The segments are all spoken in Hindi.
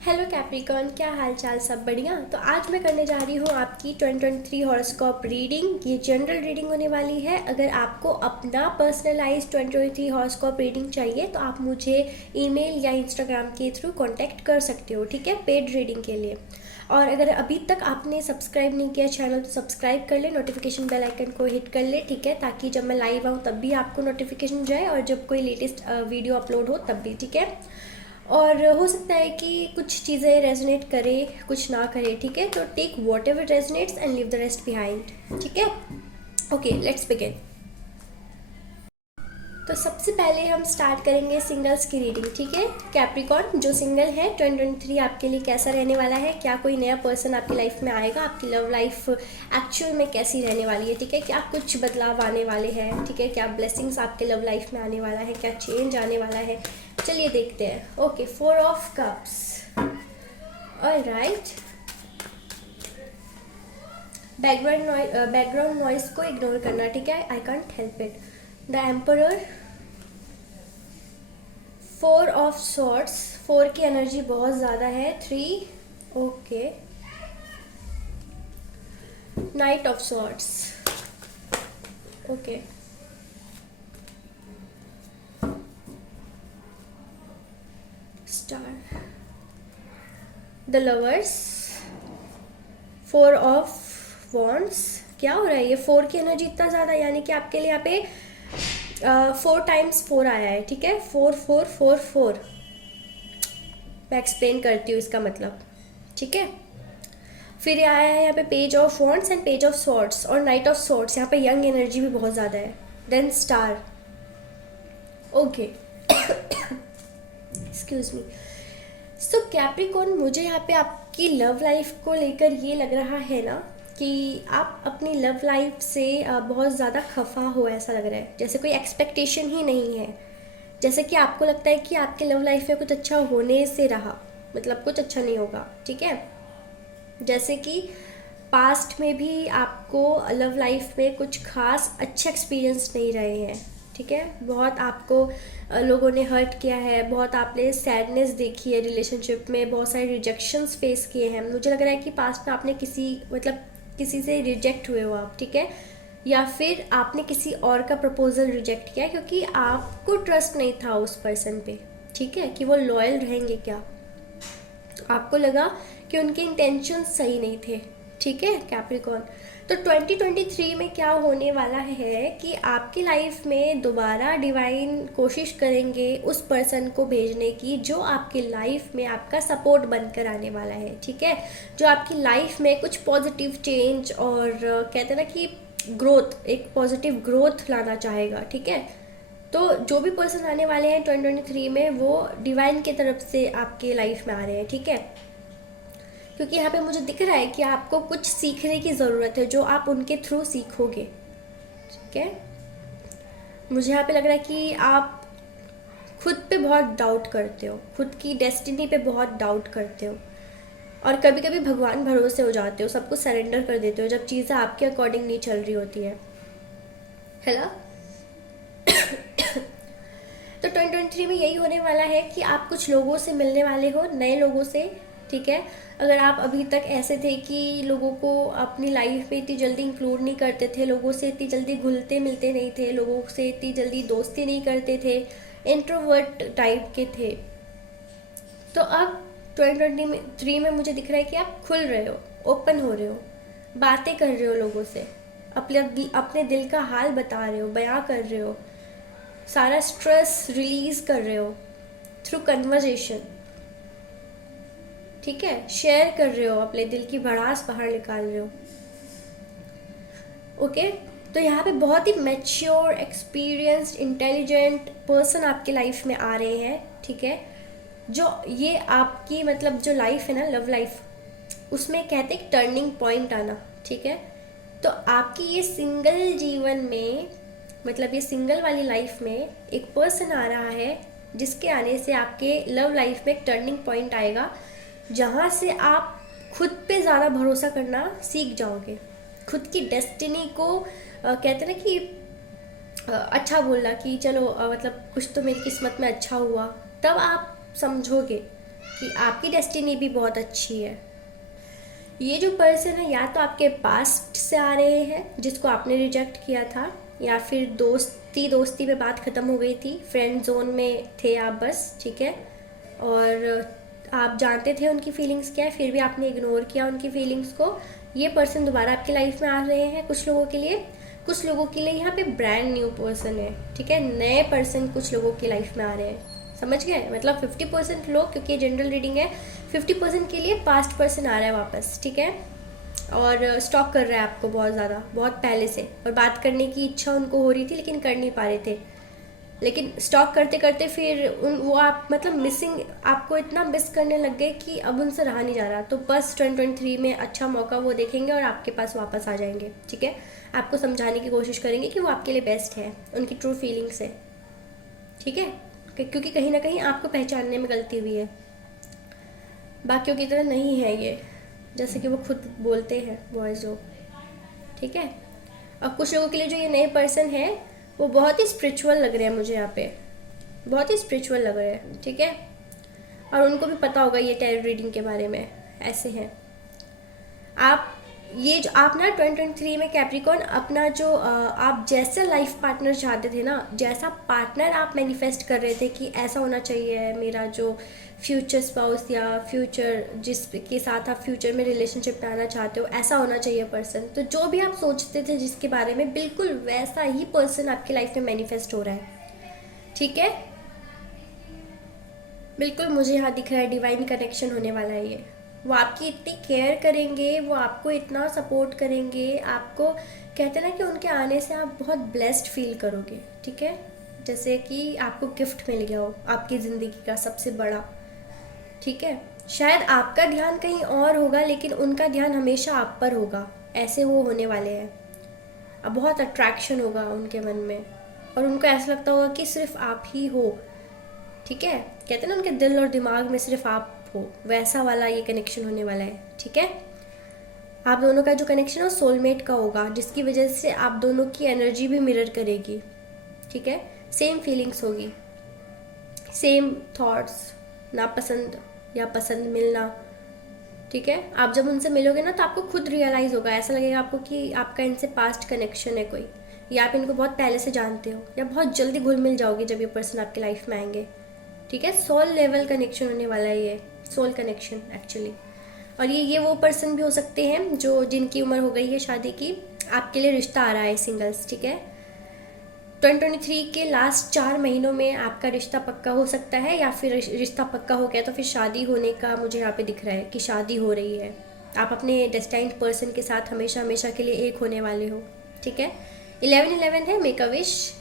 हेलो कैप्रिकॉर्न, क्या हाल चाल? सब बढ़िया। तो आज मैं करने जा रही हूँ आपकी 2023 हॉरोस्कोप रीडिंग। ये जनरल रीडिंग होने वाली है। अगर आपको अपना पर्सनलाइज 2023 हॉरोस्कोप रीडिंग चाहिए तो आप मुझे ईमेल या इंस्टाग्राम के थ्रू कांटेक्ट कर सकते हो, ठीक है, पेड रीडिंग के लिए। और अगर अभी तक आपने सब्सक्राइब नहीं किया चैनल तो सब्सक्राइब कर ले, नोटिफिकेशन बेल आइकन को हिट कर ले, ठीक है, ताकि जब मैं लाइव आऊँ तब भी आपको नोटिफिकेशन जाए और जब कोई लेटेस्ट वीडियो अपलोड हो तब भी, ठीक है। और हो सकता है कि कुछ चीज़ें रेजोनेट करे, कुछ ना करे, ठीक है। तो take whatever resonates and leave the rest behind, ठीक है। Okay, let's begin. तो सबसे पहले हम स्टार्ट करेंगे सिंगल्स की रीडिंग, ठीक है। कैप्रिकॉर्न जो सिंगल है, 2023 आपके लिए कैसा रहने वाला है? क्या कोई नया पर्सन आपकी लाइफ में आएगा? आपकी लव लाइफ एक्चुअल में कैसी रहने वाली है, ठीक है। क्या कुछ बदलाव आने वाले हैं, ठीक है। क्या ब्लेसिंग्स आपके लव लाइफ में आने वाला है? क्या चेंज आने वाला है? चलिए देखते हैं। Okay, 4 of cups. Alright, background noise को इग्नोर करना, ठीक है। I can't help it. The emperor, 4 of swords. 4 की एनर्जी बहुत ज़्यादा है। 3, okay. Night of swords, okay. Star, the lovers, 4 of wands. क्या हो रहा है? ये 4 की एनर्जी इतना ज़्यादा, यानी कि आपके लिए यहाँ पे 4 टाइम्स 4 आया है, ठीक है। 4 4 4 4। मैं एक्सप्लेन करती हूँ इसका मतलब, ठीक है। फिर ये आया है यहाँ पे page of wands and page of swords और नाइट ऑफ स्वॉर्ड्स। यहाँ पे यंग एनर्जी भी बहुत ज़्यादा है। Then star, okay. Excuse me. So Capricorn, मुझे यहाँ पे आपकी लव लाइफ को लेकर ये लग रहा है ना कि आप अपनी लव लाइफ से बहुत ज़्यादा खफा हो, ऐसा लग रहा है। जैसे कोई एक्सपेक्टेशन ही नहीं है। जैसे कि आपको लगता है कि आपके लव लाइफ में कुछ अच्छा होने से रहा, मतलब कुछ अच्छा नहीं होगा, ठीक है। जैसे कि पास्ट में भी आपको लव लाइफ में कुछ खास अच्छे एक्सपीरियंस नहीं रहे हैं, ठीक है। बहुत आपको लोगों ने हर्ट किया है, बहुत आपने सैडनेस देखी है रिलेशनशिप में, बहुत सारे रिजेक्शंस फेस किए हैं। मुझे लग रहा है कि पास्ट में आपने किसी से रिजेक्ट हुए हो आप, ठीक है। या फिर आपने किसी और का प्रपोजल रिजेक्ट किया क्योंकि आपको ट्रस्ट नहीं था उस पर्सन पे, ठीक है, कि वो लॉयल रहेंगे क्या। आपको लगा कि उनके इंटेंशन सही नहीं थे, ठीक है कैप्रिकॉर्न। तो 2023 में क्या होने वाला है कि आपकी लाइफ में दोबारा डिवाइन कोशिश करेंगे उस पर्सन को भेजने की जो आपकी लाइफ में आपका सपोर्ट बनकर आने वाला है, ठीक है। जो आपकी लाइफ में कुछ पॉजिटिव चेंज और कहते हैं ना कि ग्रोथ, एक पॉजिटिव ग्रोथ लाना चाहेगा, ठीक है। तो जो भी पर्सन आने वाले हैं 2023 में, वो डिवाइन की तरफ से आपके लाइफ में आ रहे हैं, ठीक है। क्योंकि यहाँ पे मुझे दिख रहा है कि आपको कुछ सीखने की ज़रूरत है जो आप उनके थ्रू सीखोगे, ठीक है। मुझे यहाँ पे लग रहा है कि आप खुद पे बहुत डाउट करते हो, खुद की डेस्टिनी पे बहुत डाउट करते हो, और कभी कभी भगवान भरोसे हो जाते हो, सब कुछ सरेंडर कर देते हो जब चीज़ें आपके अकॉर्डिंग नहीं चल रही होती है ना। तो 2023 में यही होने वाला है कि आप कुछ लोगों से मिलने वाले हो, नए लोगों से, ठीक है। अगर आप अभी तक ऐसे थे कि लोगों को अपनी लाइफ में इतनी जल्दी इंक्लूड नहीं करते थे, लोगों से इतनी जल्दी घुलते मिलते नहीं थे, लोगों से इतनी जल्दी दोस्ती नहीं करते थे, इंट्रोवर्ट टाइप के थे, तो अब 2023 में मुझे दिख रहा है कि आप खुल रहे हो, ओपन हो रहे हो, बातें कर रहे हो लोगों से, अपने दिल का हाल बता रहे हो, बयां कर रहे हो, सारा स्ट्रेस रिलीज कर रहे हो थ्रू कन्वर्जेशन, ठीक है। शेयर कर रहे हो, अपने दिल की भड़ास बाहर निकाल रहे हो, ओके। तो यहाँ पे बहुत ही मैच्योर, एक्सपीरियंस्ड, इंटेलिजेंट पर्सन आपकी लाइफ में आ रहे हैं, ठीक है। जो ये आपकी मतलब जो लाइफ है ना, लव लाइफ, उसमें कहते हैं टर्निंग पॉइंट आना, ठीक है। तो आपकी ये सिंगल जीवन में, मतलब ये सिंगल वाली लाइफ में एक पर्सन आ रहा है जिसके आने से आपके लव लाइफ में एक टर्निंग पॉइंट आएगा जहाँ से आप खुद पे ज़्यादा भरोसा करना सीख जाओगे, खुद की डेस्टिनी को कहते हैं ना कि अच्छा बोलना कि चलो मतलब कुछ तो मेरी किस्मत में अच्छा हुआ, तब आप समझोगे कि आपकी डेस्टिनी भी बहुत अच्छी है। ये जो पर्सन है या तो आपके पास्ट से आ रहे हैं जिसको आपने रिजेक्ट किया था, या फिर दोस्ती दोस्ती पे बात ख़त्म हो गई थी, फ्रेंड जोन में थे आप बस, ठीक है, और आप जानते थे उनकी फीलिंग्स क्या है, फिर भी आपने इग्नोर किया उनकी फीलिंग्स को। ये पर्सन दोबारा आपकी लाइफ में आ रहे हैं कुछ लोगों के लिए। कुछ लोगों के लिए यहाँ पे ब्रांड न्यू पर्सन है, ठीक है, नए पर्सन कुछ लोगों की लाइफ में आ रहे हैं, समझ गए? मतलब 50% लोग, क्योंकि जनरल रीडिंग है, 50% के लिए पास्ट पर्सन आ रहा है वापस, ठीक है, और स्टॉक कर रहा है आपको बहुत ज़्यादा, बहुत पहले से, और बात करने की इच्छा उनको हो रही थी लेकिन कर नहीं पा रहे थे। लेकिन स्टॉक करते करते फिर वो आप मतलब मिसिंग, आपको इतना मिस करने लग गए कि अब उनसे रहा नहीं जा रहा। तो बस 2023 में अच्छा मौका वो देखेंगे और आपके पास वापस आ जाएंगे, ठीक है। आपको समझाने की कोशिश करेंगे कि वो आपके लिए बेस्ट है, उनकी ट्रू फीलिंग्स है, ठीक है, क्योंकि कहीं ना कहीं आपको पहचानने में गलती हुई है, बाकियों की तरह नहीं है ये, जैसे कि वो खुद बोलते हैं बॉयज़ लोग, ठीक है। और कुछ लोगों के लिए जो ये नए पर्सन है वो बहुत ही स्पिरिचुअल लग रहे हैं मुझे यहाँ पे, बहुत ही स्पिरिचुअल लग रहे हैं, ठीक है, और उनको भी पता होगा ये टैरो रीडिंग के बारे में, ऐसे हैं आप। ये जो आप ना 2023 में कैप्रिकॉर्न अपना जो आप जैसा लाइफ पार्टनर चाहते थे ना, जैसा पार्टनर आप मैनिफेस्ट कर रहे थे कि ऐसा होना चाहिए मेरा जो फ्यूचर स्पाउस या फ्यूचर जिसके साथ आप फ्यूचर में रिलेशनशिप में आना चाहते हो, ऐसा होना चाहिए पर्सन। तो जो भी आप सोचते थे जिसके बारे में, बिल्कुल वैसा ही पर्सन आपकी लाइफ में मैनिफेस्ट हो रहा है, ठीक है। बिल्कुल मुझे यहाँ दिख रहा है डिवाइन कनेक्शन होने वाला है ये। वो आपकी इतनी केयर करेंगे, वो आपको इतना सपोर्ट करेंगे, आपको कहते हैं ना कि उनके आने से आप बहुत ब्लेस्ड फील करोगे, ठीक है, जैसे कि आपको गिफ्ट मिल गया हो आपकी ज़िंदगी का सबसे बड़ा, ठीक है। शायद आपका ध्यान कहीं और होगा लेकिन उनका ध्यान हमेशा आप पर होगा, ऐसे वो होने वाले हैं। अब बहुत अट्रैक्शन होगा उनके मन में और उनको ऐसा लगता होगा कि सिर्फ आप ही हो, ठीक है, कहते हैं ना उनके दिल और दिमाग में सिर्फ आप हो, वैसा वाला ये कनेक्शन होने वाला है, ठीक है। आप दोनों का जो कनेक्शन है वो सोलमेट का होगा, जिसकी वजह से आप दोनों की एनर्जी भी मिरर करेगी, ठीक है, सेम फीलिंग्स होगी, सेम थॉट्स, नापसंद या पसंद मिलना, ठीक है। आप जब उनसे मिलोगे ना तो आपको खुद रियलाइज़ होगा, ऐसा लगेगा आपको कि आपका इनसे पास्ट कनेक्शन है कोई, या आप इनको बहुत पहले से जानते हो, या बहुत जल्दी घुल मिल जाओगे जब ये पर्सन आपकी लाइफ में आएंगे, ठीक है। सोल लेवल कनेक्शन होने वाला है ये, सोल कनेक्शन एक्चुअली। और ये वो पर्सन भी हो सकते हैं जो जिनकी उम्र हो गई है शादी की, आपके लिए रिश्ता आ रहा है सिंगल्स, ठीक है। 2023 के लास्ट 4 महीनों में आपका रिश्ता पक्का हो सकता है, या फिर रिश्ता पक्का हो गया तो फिर शादी होने का मुझे यहाँ पे दिख रहा है कि शादी हो रही है। आप अपने डेस्टाइन्ड पर्सन के साथ हमेशा हमेशा के लिए एक होने वाले हो, ठीक है। 11-11 है, मेक अ विश।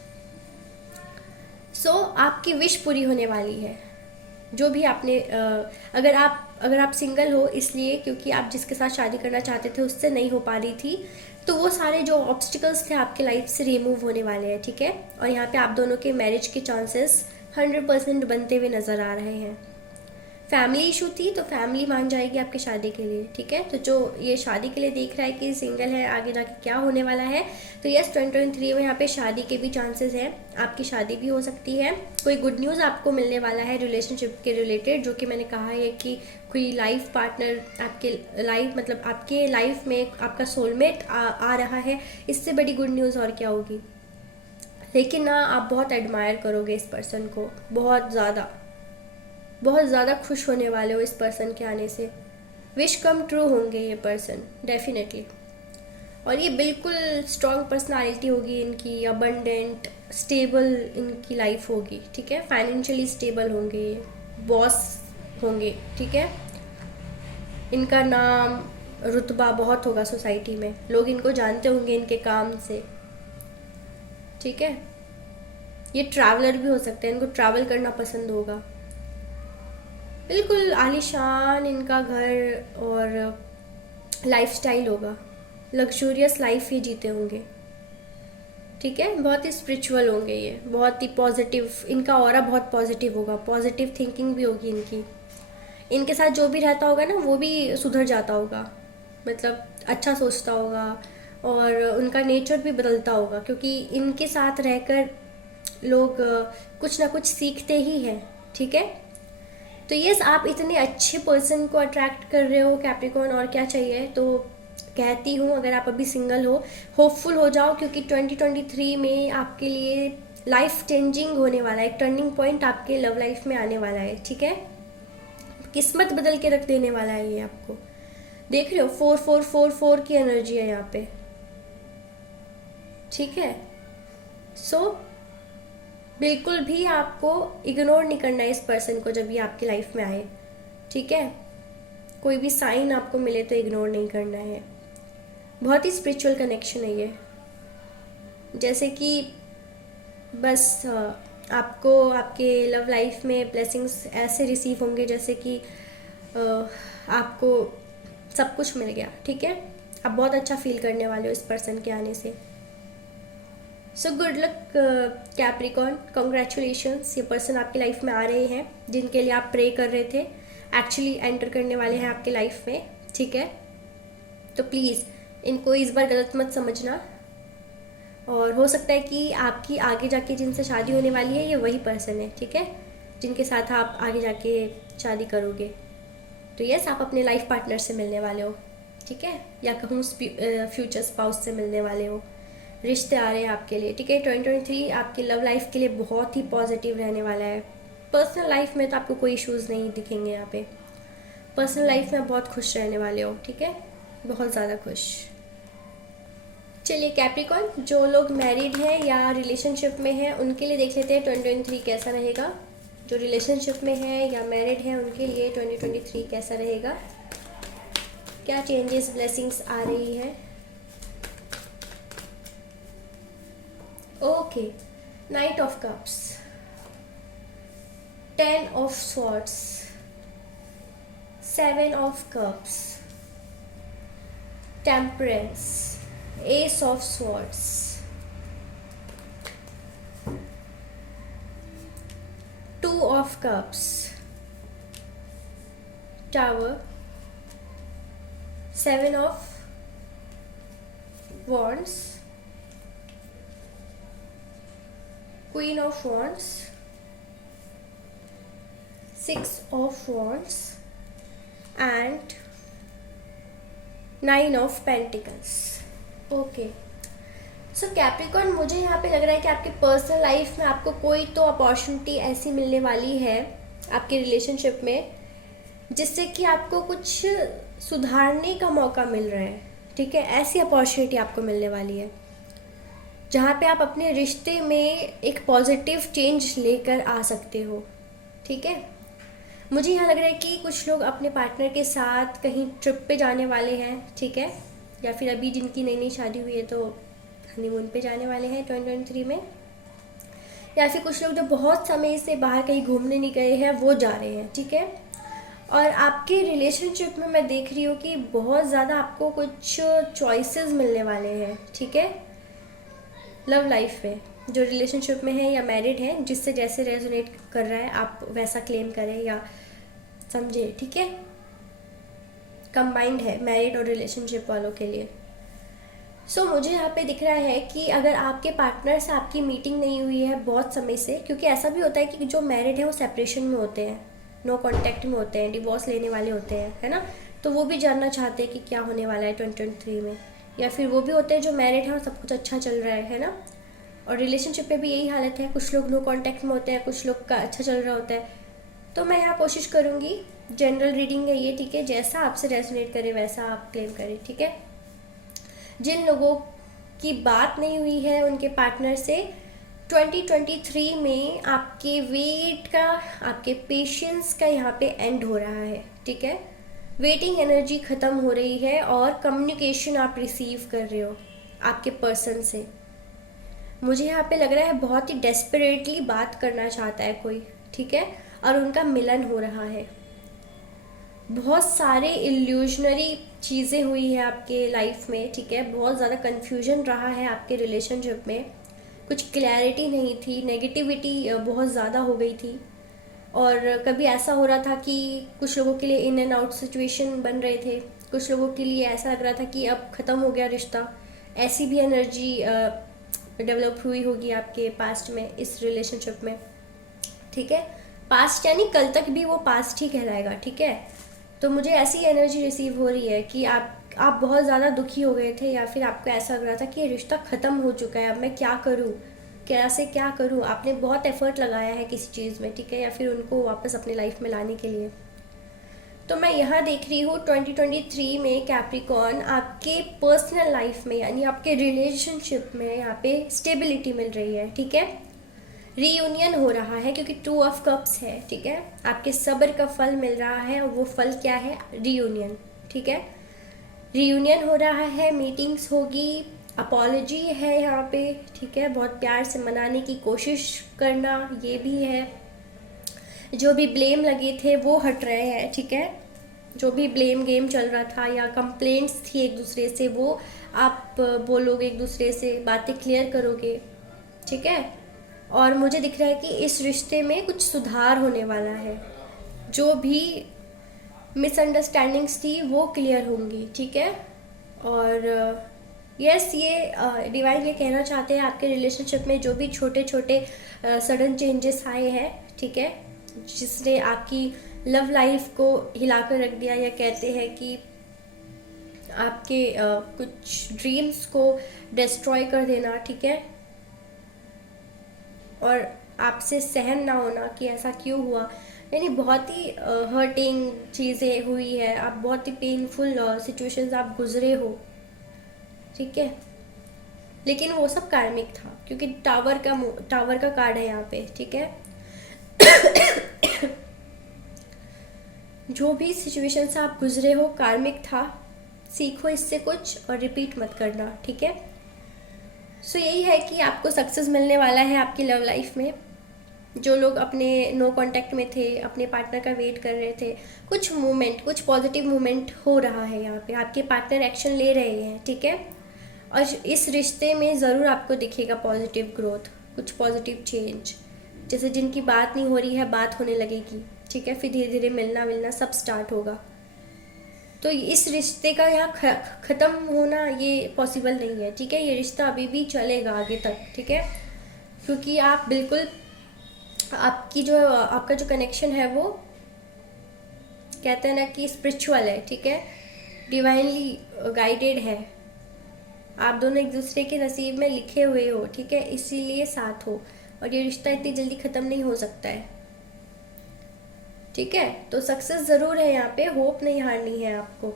सो आपकी विश पूरी होने वाली है, जो भी आपने अगर आप सिंगल हो इसलिए क्योंकि आप जिसके साथ शादी करना चाहते थे उससे नहीं हो पा रही थी, तो वो सारे जो ऑब्स्टिकल्स थे आपके लाइफ से रिमूव होने वाले हैं, ठीक है। और यहाँ पे आप दोनों के मैरिज के चांसेस 100% बनते हुए नज़र आ रहे हैं। फैमिली इशू थी तो फैमिली मान जाएगी आपकी शादी के लिए, ठीक है। तो जो ये शादी के लिए देख रहा है कि सिंगल है, आगे जाके क्या होने वाला है, तो यस 2023 में यहाँ पे शादी के भी चांसेस हैं, आपकी शादी भी हो सकती है। कोई गुड न्यूज़ आपको मिलने वाला है रिलेशनशिप के रिलेटेड, जो कि मैंने कहा है कि कोई लाइफ पार्टनर आपके लाइफ मतलब आपके लाइफ में आपका सोलमेट आ रहा है, इससे बड़ी गुड न्यूज़ और क्या होगी। लेकिन ना आप बहुत एडमायर करोगे इस पर्सन को, बहुत ज़्यादा खुश होने वाले हो इस पर्सन के आने से, विश कम ट्रू होंगे ये पर्सन डेफिनेटली। और ये बिल्कुल स्ट्रॉन्ग पर्सनालिटी होगी इनकी, अबंडेंट स्टेबल इनकी लाइफ होगी, ठीक है। फाइनेंशियली स्टेबल होंगे, ये बॉस होंगे, ठीक है। इनका नाम रुतबा बहुत होगा सोसाइटी में, लोग इनको जानते होंगे इनके काम से, ठीक है। ये ट्रैवलर भी हो सकते हैं, इनको ट्रैवल करना पसंद होगा। बिल्कुल आलीशान इनका घर और लाइफस्टाइल होगा, लग्जूरियस लाइफ ही जीते होंगे, ठीक है। बहुत ही स्पिरिचुअल होंगे ये, बहुत ही पॉजिटिव, इनका ऑरा बहुत पॉजिटिव होगा, पॉजिटिव थिंकिंग भी होगी इनकी। इनके साथ जो भी रहता होगा ना वो भी सुधर जाता होगा, मतलब अच्छा सोचता होगा और उनका नेचर भी बदलता होगा, क्योंकि इनके साथ रहकर लोग कुछ ना कुछ सीखते ही हैं, ठीक है। तो यस, आप इतने अच्छे पर्सन को अट्रैक्ट कर रहे हो कैप्रिकॉर्न, और क्या चाहिए। तो कहती हूँ अगर आप अभी सिंगल हो, होपफुल हो जाओ, क्योंकि 2023 में आपके लिए लाइफ चेंजिंग होने वाला है, एक टर्निंग पॉइंट आपके लव लाइफ में आने वाला है, ठीक है। किस्मत बदल के रख देने वाला है ये आपको। देख रहे हो 4444 की एनर्जी है यहाँ पे, ठीक है। सो बिल्कुल भी आपको इग्नोर नहीं करना है इस पर्सन को जब ये आपकी लाइफ में आए, ठीक है। कोई भी साइन आपको मिले तो इग्नोर नहीं करना है। बहुत ही स्पिरिचुअल कनेक्शन है ये, जैसे कि बस आपको आपके लव लाइफ में ब्लेसिंग्स ऐसे रिसीव होंगे जैसे कि आपको सब कुछ मिल गया, ठीक है। आप बहुत अच्छा फील करने वाले हो इस पर्सन के आने से। So good luck Capricorn, congratulations. ये पर्सन आपकी लाइफ में आ रहे हैं जिनके लिए आप प्रे कर रहे थे, एक्चुअली एंटर करने वाले हैं आपके लाइफ में, ठीक है। तो प्लीज़ इनको इस बार गलत मत समझना, और हो सकता है कि आपकी आगे जाके जिनसे शादी होने वाली है ये वही पर्सन है, ठीक है, जिनके साथ आप आगे जाके शादी करोगे। तो यस, आप अपने लाइफ पार्टनर से मिलने वाले हो, ठीक है, या कहूँ फ्यूचर स्पाउस से मिलने वाले हो। रिश्ते आ रहे हैं आपके लिए, ठीक है। 2023 आपकी लव लाइफ के लिए बहुत ही पॉजिटिव रहने वाला है। पर्सनल लाइफ में तो आपको कोई इश्यूज़ नहीं दिखेंगे यहाँ पे। पर्सनल लाइफ में आप बहुत खुश रहने वाले हो, ठीक है, बहुत ज़्यादा खुश। चलिए कैप्रिकॉर्न, जो लोग मैरिड हैं या रिलेशनशिप में हैं उनके लिए देख लेते हैं 2023 कैसा रहेगा। जो रिलेशनशिप में है या मैरिड हैं उनके लिए 2023 कैसा रहेगा, क्या चेंजेस ब्लेसिंग्स आ रही है। Okay, night of cups, 10 of swords, 7 of cups, temperance, S of swords, 2 of cups, tower, 7 of wands, Queen of Wands, 6 of Wands and 9 of Pentacles. Okay, so Capricorn, मुझे यहाँ पे लग रहा है कि आपके पर्सनल लाइफ में आपको कोई तो अपॉर्चुनिटी ऐसी मिलने वाली है आपके रिलेशनशिप में जिससे कि आपको कुछ सुधारने का मौका मिल रहा है, ठीक है। ऐसी अपॉर्चुनिटी आपको मिलने वाली है जहाँ पे आप अपने रिश्ते में एक पॉजिटिव चेंज लेकर आ सकते हो, ठीक है। मुझे यहाँ लग रहा है कि कुछ लोग अपने पार्टनर के साथ कहीं ट्रिप पे जाने वाले हैं, ठीक है, या फिर अभी जिनकी नई नई शादी हुई है तो हनीमून पे जाने वाले हैं 2023 में, या फिर कुछ लोग जो बहुत समय से बाहर कहीं घूमने नहीं गए हैं वो जा रहे हैं, ठीक है। और आपके रिलेशनशिप में मैं देख रही हूँ कि बहुत ज़्यादा आपको कुछ चॉइसेस मिलने वाले हैं, ठीक है। लव लाइफ में जो रिलेशनशिप में है या मैरिड है, जिससे जैसे रेजोनेट कर रहा है आप वैसा क्लेम करें या समझे, ठीक है। कंबाइंड है मैरिड और रिलेशनशिप वालों के लिए। सो मुझे यहाँ पे दिख रहा है कि अगर आपके पार्टनर से आपकी मीटिंग नहीं हुई है बहुत समय से, क्योंकि ऐसा भी होता है कि जो मैरिड है वो सेपरेशन में होते हैं, नो कांटेक्ट में होते हैं, डिवोर्स लेने वाले होते हैं, है ना। तो वो भी जानना चाहते हैं कि क्या होने वाला है 2023 में। या फिर वो भी होते हैं जो मैरिड हैं और सब कुछ अच्छा चल रहा है ना। और रिलेशनशिप में भी यही हालत है, कुछ लोग नो कांटेक्ट में होते हैं, कुछ लोग का अच्छा चल रहा होता है। तो मैं यहाँ कोशिश करूँगी, जनरल रीडिंग है ये, ठीक है, जैसा आपसे रेजोनेट करे वैसा आप क्लेम करें, ठीक है। जिन लोगों की बात नहीं हुई है उनके पार्टनर से, 2023 में आपके वेट का, आपके पेशेंस का यहाँ पे एंड हो रहा है, ठीक है। वेटिंग एनर्जी ख़त्म हो रही है और कम्युनिकेशन आप रिसीव कर रहे हो आपके पर्सन से। मुझे यहाँ पे लग रहा है बहुत ही डेस्परेटली बात करना चाहता है कोई, ठीक है, और उनका मिलन हो रहा है। बहुत सारे इल्यूजनरी चीज़ें हुई है आपके लाइफ में, ठीक है। बहुत ज़्यादा कन्फ्यूजन रहा है आपके रिलेशनशिप में, कुछ क्लैरिटी नहीं थी, नेगेटिविटी बहुत ज़्यादा हो गई थी। और कभी ऐसा हो रहा था कि कुछ लोगों के लिए इन एंड आउट सिचुएशन बन रहे थे, कुछ लोगों के लिए ऐसा लग रहा था कि अब ख़त्म हो गया रिश्ता। ऐसी भी एनर्जी डेवलप हुई होगी आपके पास्ट में इस रिलेशनशिप में, ठीक है। पास्ट यानी कल तक भी वो पास्ट ही कहलाएगा, ठीक है। तो मुझे ऐसी एनर्जी रिसीव हो रही है कि आप बहुत ज़्यादा दुखी हो गए थे, या फिर आपको ऐसा लग रहा था कि ये रिश्ता ख़त्म हो चुका है, अब मैं क्या करूँ, कैसे क्या करूँ। आपने बहुत एफर्ट लगाया है किसी चीज़ में, ठीक है, या फिर उनको वापस अपनी लाइफ में लाने के लिए। तो मैं यहाँ देख रही हूँ 2023 में कैप्रिकॉर्न आपके पर्सनल लाइफ में यानी आपके रिलेशनशिप में यहाँ पे स्टेबिलिटी मिल रही है, ठीक है। रीयूनियन हो रहा है क्योंकि 2 ऑफ कप्स है, ठीक है। आपके सब्र का फल मिल रहा है, और वो फल क्या है? रीयूनियन, ठीक है। रीयूनियन हो रहा है, मीटिंग्स होगी, अपॉलॉजी है यहाँ पे, ठीक है। बहुत प्यार से मनाने की कोशिश करना, ये भी है। जो भी ब्लेम लगे थे वो हट रहे हैं, ठीक है। जो भी ब्लेम गेम चल रहा था या कंप्लेंट्स थी एक दूसरे से, वो आप बोलोगे एक दूसरे से, बातें क्लियर करोगे, ठीक है। और मुझे दिख रहा है कि इस रिश्ते में कुछ सुधार होने वाला है। जो भी मिसअंडरस्टैंडिंग्स थी वो क्लियर होंगी, ठीक है। और यस, ये डिवाइन ये कहना चाहते हैं आपके रिलेशनशिप में जो भी छोटे छोटे सडन चेंजेस आए हैं, ठीक है, जिसने आपकी लव लाइफ को हिलाकर रख दिया, या कहते हैं कि आपके कुछ ड्रीम्स को डिस्ट्रॉय कर देना, ठीक है। और आपसे सहन ना होना कि ऐसा क्यों हुआ, यानी बहुत ही हर्टिंग चीज़ें हुई है, आप बहुत ही पेनफुल सिचुएशंस आप गुजरे हो, ठीक है। लेकिन वो सब कार्मिक था क्योंकि टावर का कार्ड है यहाँ पे, ठीक है। जो भी सिचुएशंस आप गुजरे हो कार्मिक था, सीखो इससे कुछ और रिपीट मत करना, ठीक है। सो यही है कि आपको सक्सेस मिलने वाला है आपकी लव लाइफ में। जो लोग अपने नो कांटेक्ट में थे, अपने पार्टनर का वेट कर रहे थे, कुछ मूवमेंट, कुछ पॉजिटिव मूवमेंट हो रहा है यहाँ पे, आपके पार्टनर एक्शन ले रहे हैं, ठीक है। और इस रिश्ते में ज़रूर आपको दिखेगा पॉजिटिव ग्रोथ, कुछ पॉजिटिव चेंज। जैसे जिनकी बात नहीं हो रही है, बात होने लगेगी, ठीक है। फिर धीरे धीरे मिलना सब स्टार्ट होगा। तो इस रिश्ते का यहाँ ख़त्म होना ये पॉसिबल नहीं है, ठीक है। ये रिश्ता अभी भी चलेगा आगे तक, ठीक है। क्योंकि आप बिल्कुल आपका जो कनेक्शन है वो कहते हैं ना कि स्पिरिचुअल है, ठीक है, डिवाइनली गाइडेड है। आप दोनों एक दूसरे के नसीब में लिखे हुए हो, ठीक है, इसीलिए साथ हो। और ये रिश्ता इतनी जल्दी ख़त्म नहीं हो सकता है, ठीक है। तो सक्सेस ज़रूर है यहाँ पे, होप नहीं हारनी है आपको।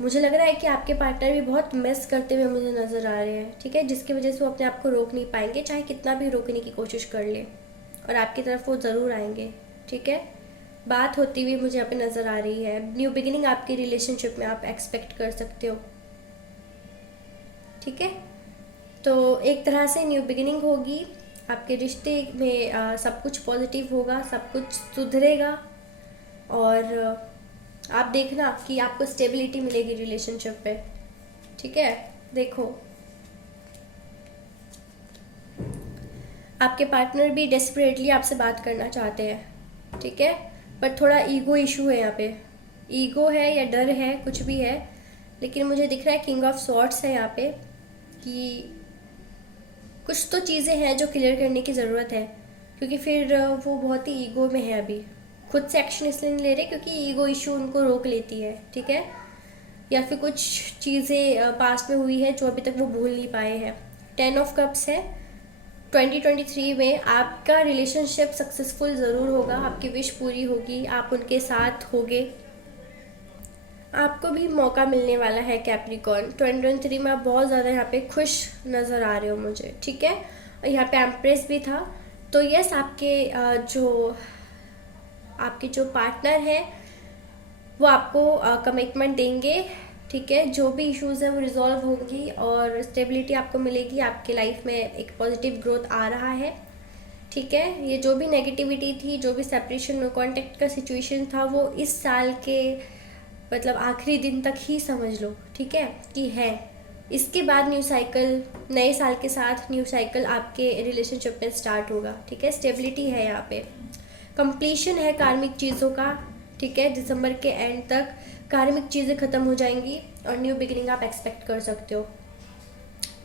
मुझे लग रहा है कि आपके पार्टनर भी बहुत मिस करते हुए मुझे नज़र आ रहे हैं, ठीक है, जिसकी वजह से वो अपने आप को रोक नहीं पाएंगे, चाहे कितना भी रोकने की कोशिश कर ले, और आपकी तरफ वो ज़रूर आएंगे, ठीक है। बात होती हुई मुझे यहाँ पे नज़र आ रही है। न्यू बिगिनिंग आपके रिलेशनशिप में आप एक्सपेक्ट कर सकते हो, ठीक है। तो एक तरह से न्यू बिगिनिंग होगी आपके रिश्ते में, सब कुछ पॉजिटिव होगा, सब कुछ सुधरेगा, और आप देखना कि आपको स्टेबिलिटी मिलेगी रिलेशनशिप पे, ठीक है। देखो, आपके पार्टनर भी डेस्परेटली आपसे बात करना चाहते हैं, ठीक है, पर थोड़ा ईगो इशू है यहाँ पे। ईगो है या डर है, कुछ भी है, लेकिन मुझे दिख रहा है किंग ऑफ स्वॉर्ड्स है यहाँ पे, कि कुछ तो चीज़ें हैं जो क्लियर करने की ज़रूरत है, क्योंकि फिर वो बहुत ही ईगो में है अभी। खुद से एक्शन इसलिए नहीं ले रहे क्योंकि ईगो इशू उनको रोक लेती है, ठीक है, या फिर कुछ चीज़ें पास्ट में हुई है जो अभी तक वो भूल नहीं पाए हैं। 10 ऑफ कप्स है। 2023 में आपका रिलेशनशिप सक्सेसफुल ज़रूर होगा, आपकी विश पूरी होगी, आप उनके साथ होगे, आपको भी मौका मिलने वाला है कैप्रिकॉर्न। 2023 में आप बहुत ज़्यादा यहाँ पे खुश नज़र आ रहे हो मुझे, ठीक है। और यहाँ पे एम्प्रेस भी था। तो यस, आपके जो पार्टनर है वो आपको कमिटमेंट देंगे, ठीक है। जो भी इश्यूज़ हैं वो रिजॉल्व होंगी और स्टेबिलिटी आपको मिलेगी, आपके लाइफ में एक पॉजिटिव ग्रोथ आ रहा है, ठीक है। ये जो भी नेगेटिविटी थी, जो भी सेपरेशन, नो कॉन्टेक्ट का सिचुएशन था, वो इस साल के मतलब आखिरी दिन तक ही समझ लो, ठीक है, कि है। इसके बाद न्यू साइकिल, नए साल के साथ न्यू साइकिल आपके रिलेशनशिप में स्टार्ट होगा, ठीक है। स्टेबिलिटी है यहाँ पे, कंप्लीशन है कार्मिक चीज़ों का, ठीक है। दिसंबर के एंड तक कार्मिक चीज़ें ख़त्म हो जाएंगी और न्यू बिगिनिंग आप एक्सपेक्ट कर सकते हो,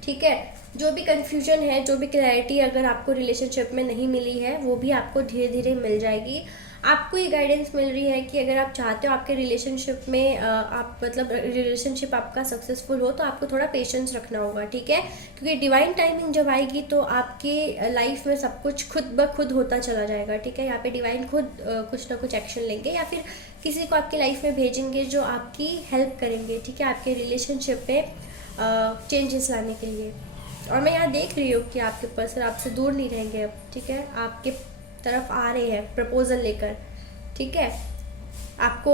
ठीक है। जो भी कन्फ्यूजन है, जो भी क्लैरिटी अगर आपको रिलेशनशिप में नहीं मिली है, वो भी आपको धीरे धीरे मिल जाएगी। आपको ये गाइडेंस मिल रही है कि अगर आप चाहते हो आपके रिलेशनशिप में आप मतलब रिलेशनशिप आपका सक्सेसफुल हो, तो आपको थोड़ा पेशेंस रखना होगा, ठीक है। क्योंकि डिवाइन टाइमिंग जब आएगी तो आपके लाइफ में सब कुछ खुद ब खुद होता चला जाएगा, ठीक है। यहाँ पे डिवाइन खुद कुछ ना कुछ एक्शन लेंगे या फिर किसी को आपकी लाइफ में भेजेंगे जो आपकी हेल्प करेंगे, ठीक है, आपके रिलेशनशिप में चेंजेस लाने के लिए। और मैं यहाँ देख रही हूँ कि आपके पर्सन आपसे दूर नहीं रहेंगे अब, ठीक है। आपके तरफ आ रहे हैं प्रपोजल लेकर, ठीक है। आपको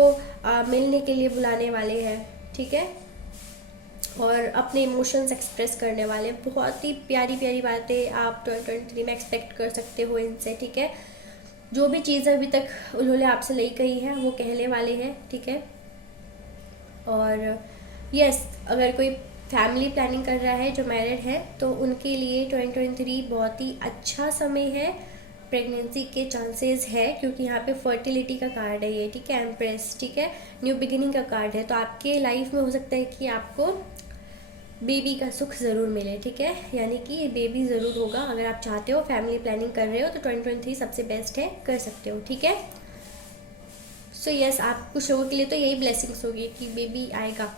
मिलने के लिए बुलाने वाले हैं, ठीक है। और अपने इमोशंस एक्सप्रेस करने वाले, बहुत ही प्यारी प्यारी बातें आप 2023 में एक्सपेक्ट कर सकते हो इनसे, ठीक है। जो भी चीज़ अभी तक उन्होंने आपसे नहीं कही है वो कहने वाले हैं, ठीक है। और यस, अगर कोई फैमिली प्लानिंग कर रहा है जो मैरिड है, तो उनके लिए 2023 बहुत ही अच्छा समय है। प्रेगनेंसी के चांसेस है क्योंकि यहाँ पे फर्टिलिटी का कार्ड है ये, ठीक है, एम्प्रेस, ठीक है, न्यू बिगिनिंग का कार्ड है। तो आपके लाइफ में हो सकता है कि आपको बेबी का सुख ज़रूर मिले, ठीक है, यानी कि बेबी ज़रूर होगा। अगर आप चाहते हो, फैमिली प्लानिंग कर रहे हो, तो 2023 सबसे बेस्ट है, कर सकते हो, ठीक है। सो यस, आप कुछ लोगों के लिए तो यही ब्लेसिंग्स होगी कि बेबी आएगा,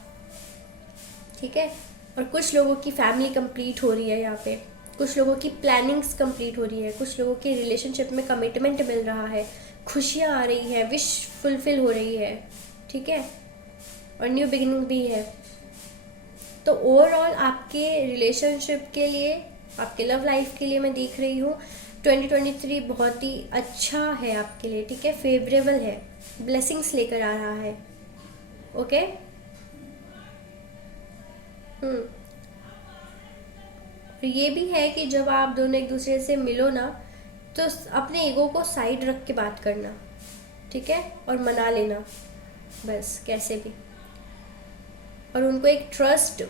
ठीक है। और कुछ लोगों की फैमिली कंप्लीट हो रही है यहाँ पे, कुछ लोगों की प्लानिंग्स कंप्लीट हो रही है, कुछ लोगों के रिलेशनशिप में कमिटमेंट मिल रहा है, खुशियाँ आ रही है, विश फुलफिल हो रही है, ठीक है, और न्यू बिगिनिंग भी है। तो ओवरऑल आपके रिलेशनशिप के लिए, आपके लव लाइफ के लिए मैं देख रही हूँ 2023 बहुत ही अच्छा है आपके लिए, ठीक है, फेवरेबल है, ब्लेसिंग्स लेकर आ रहा है, ओके। ये भी है कि जब आप दोनों एक दूसरे से मिलो ना, तो अपने ईगो को साइड रख के बात करना, ठीक है, और मना लेना बस कैसे भी। और उनको एक ट्रस्ट,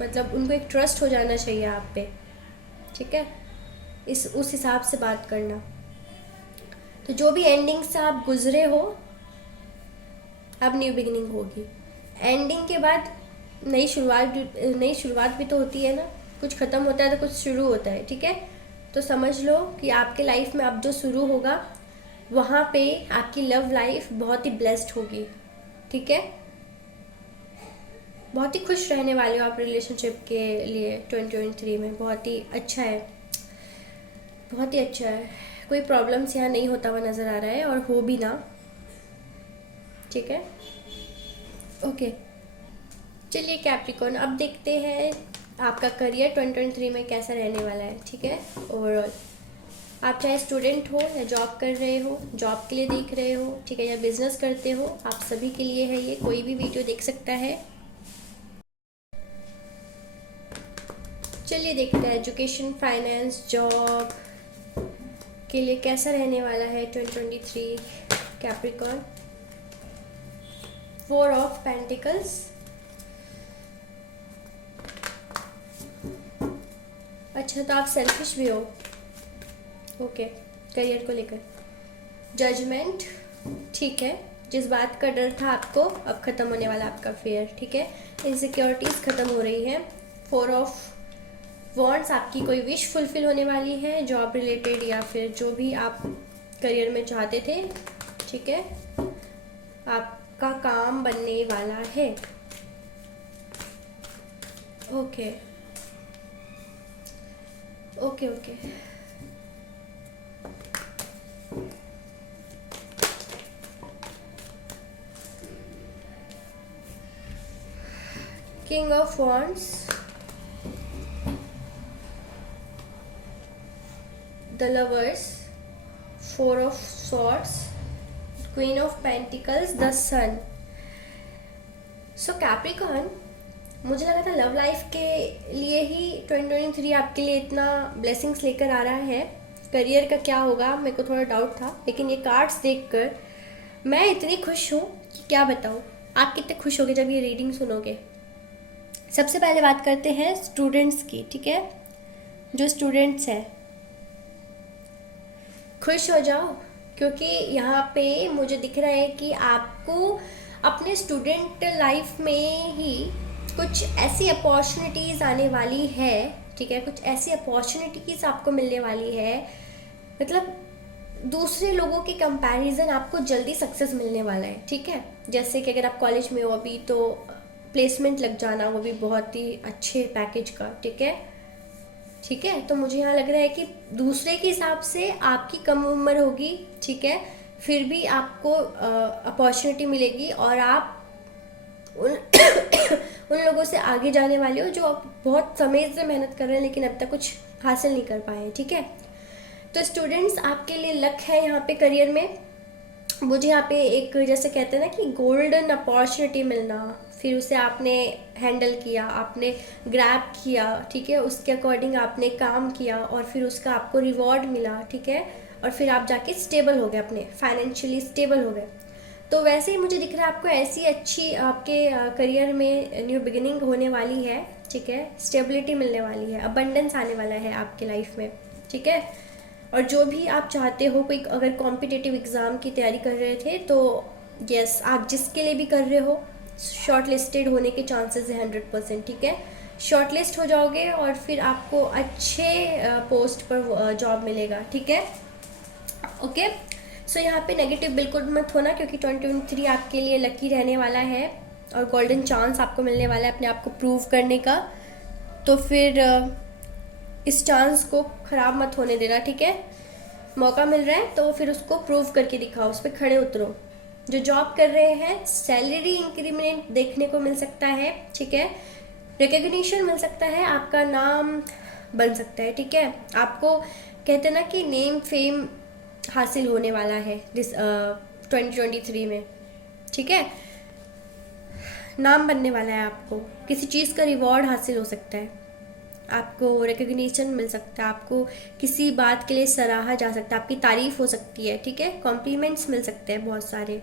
मतलब उनको एक ट्रस्ट हो जाना चाहिए आप पे, ठीक है, उस हिसाब से बात करना। तो जो भी एंडिंग से आप गुजरे हो, अब न्यू बिगिनिंग होगी। एंडिंग के बाद नई शुरुआत भी तो होती है ना, कुछ ख़त्म होता है तो कुछ शुरू होता है, ठीक है। तो समझ लो कि आपके लाइफ में अब जो शुरू होगा, वहाँ पे आपकी लव लाइफ बहुत ही ब्लेस्ड होगी, ठीक है। बहुत ही खुश रहने वाले हो आप रिलेशनशिप के लिए 2023 में, बहुत ही अच्छा है, बहुत ही अच्छा है। कोई प्रॉब्लम्स यहाँ नहीं होता हुआ नज़र आ रहा है, और हो भी ना, ठीक है, ओके। चलिए कैप्रिकॉर्न, अब देखते हैं आपका करियर 2023 में कैसा रहने वाला है, ठीक है। ओवरऑल आप चाहे स्टूडेंट हो या जॉब कर रहे हो, जॉब के लिए देख रहे हो, ठीक है, या बिजनेस करते हो, आप सभी के लिए है ये, कोई भी वीडियो देख सकता है। चलिए देखते हैं एजुकेशन, फाइनेंस, जॉब के लिए कैसा रहने वाला है 2023 कैप्रिकॉर्न। 4 ऑफ पेंटिकल्स, अच्छा, तो आप सेल्फिश भी हो, ओके, करियर को लेकर। जजमेंट, ठीक है, जिस बात का डर था आपको, अब ख़त्म होने वाला आपका फेयर, ठीक है, इनसिक्योरिटीज़ ख़त्म हो रही है। 4 ऑफ वॉन्ड्स, आपकी कोई विश फुलफिल होने वाली है, जॉब रिलेटेड या फिर जो भी आप करियर में चाहते थे, ठीक है, आपका काम बनने वाला है, okay okay okay. King of wands, the lovers, 4 of swords, queen of pentacles, the sun. So Capricorn, मुझे लगा था लव लाइफ के लिए ही 2023 आपके लिए इतना ब्लेसिंग्स लेकर आ रहा है। करियर का क्या होगा मेरे को थोड़ा डाउट था, लेकिन ये कार्ड्स देखकर मैं इतनी खुश हूँ कि क्या बताऊँ। आप कितने खुश होगे जब ये रीडिंग सुनोगे। सबसे पहले बात करते हैं स्टूडेंट्स की, ठीक है। जो स्टूडेंट्स हैं, खुश हो जाओ, क्योंकि यहाँ पे मुझे दिख रहा है कि आपको अपने स्टूडेंट लाइफ में ही कुछ ऐसी अपॉर्चुनिटीज़ आने वाली है ठीक है, कुछ ऐसी अपॉर्चुनिटीज़ आपको मिलने वाली है, मतलब दूसरे लोगों के कंपैरिजन आपको जल्दी सक्सेस मिलने वाला है। ठीक है, जैसे कि अगर आप कॉलेज में हो अभी तो प्लेसमेंट लग जाना, वो भी बहुत ही अच्छे पैकेज का। ठीक है, ठीक है, तो मुझे यहाँ लग रहा है कि दूसरे के हिसाब से आपकी कम उम्र होगी, ठीक है, फिर भी आपको अपॉर्चुनिटी मिलेगी और आप उन उन लोगों से आगे जाने वाले हो जो अब बहुत समय से मेहनत कर रहे हैं लेकिन अब तक कुछ हासिल नहीं कर पाए। ठीक है, तो स्टूडेंट्स आपके लिए लक है यहाँ पे करियर में। मुझे यहाँ पे एक जैसे कहते हैं ना कि गोल्डन अपॉर्चुनिटी मिलना, फिर उसे आपने हैंडल किया, आपने ग्रैब किया, ठीक है, उसके अकॉर्डिंग आपने काम किया और फिर उसका आपको रिवॉर्ड मिला। ठीक है, और फिर आप जाके स्टेबल हो गए, अपने फाइनेंशियली स्टेबल हो गए। तो वैसे ही मुझे दिख रहा है आपको ऐसी अच्छी आपके करियर में न्यू बिगिनिंग होने वाली है। ठीक है, स्टेबिलिटी मिलने वाली है, अबंडेंस आने वाला है आपके लाइफ में। ठीक है, और जो भी आप चाहते हो, कोई अगर कॉम्पिटिटिव एग्ज़ाम की तैयारी कर रहे थे तो यस, आप जिसके लिए भी कर रहे हो शॉर्ट लिस्टेड होने के चांसेस है 100%। ठीक है, शॉर्ट लिस्ट हो जाओगे और फिर आपको अच्छे पोस्ट पर जॉब मिलेगा। ठीक है, ओके। सो यहाँ पे नेगेटिव बिल्कुल मत होना, क्योंकि 2023 आपके लिए लकी रहने वाला है और गोल्डन चांस आपको मिलने वाला है अपने आप को प्रूव करने का। तो फिर इस चांस को ख़राब मत होने देना। ठीक है, मौका मिल रहा है तो फिर उसको प्रूव करके दिखाओ, उस पर खड़े उतरो। जो जॉब कर रहे हैं सैलरी इंक्रीमेंट देखने को मिल सकता है। ठीक है, रिकग्निशन मिल सकता है, आपका नाम बन सकता है। ठीक है, आपको कहते हैं ना कि नेम फेम हासिल होने वाला है 2023 में। ठीक है, नाम बनने वाला है, आपको किसी चीज़ का रिवॉर्ड हासिल हो सकता है, आपको रिकग्निशन मिल सकता है, आपको किसी बात के लिए सराहा जा सकता है, आपकी तारीफ हो सकती है। ठीक है, कॉम्प्लीमेंट्स मिल सकते हैं बहुत सारे,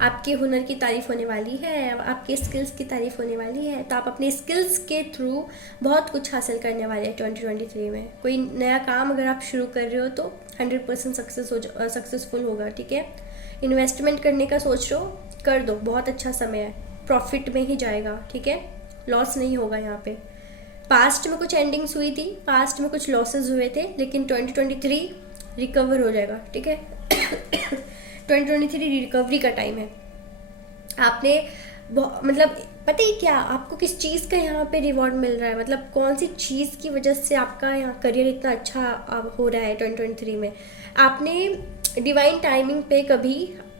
आपके हुनर की तारीफ होने वाली है, आपके स्किल्स की तारीफ होने वाली है। तो आप अपने स्किल्स के थ्रू बहुत कुछ हासिल करने वाले हैं 2023 में। कोई नया काम अगर आप शुरू कर रहे हो तो 100% सक्सेसफुल होगा। ठीक है, इन्वेस्टमेंट करने का सोच रहे हो, कर दो, बहुत अच्छा समय है, प्रॉफिट में ही जाएगा। ठीक है, लॉस नहीं होगा यहाँ पे। पास्ट में कुछ एंडिंग्स हुई थी, पास्ट में कुछ लॉसेस हुए थे, लेकिन 2023 रिकवर हो जाएगा। ठीक है 2023 रिकवरी का टाइम है। आपने मतलब पता ही क्या आपको किस चीज़ का यहाँ पे रिवॉर्ड मिल रहा है, मतलब कौन सी चीज़ की वजह से आपका यहाँ करियर इतना अच्छा हो रहा है 2023 में। आपने डिवाइन टाइमिंग पे कभी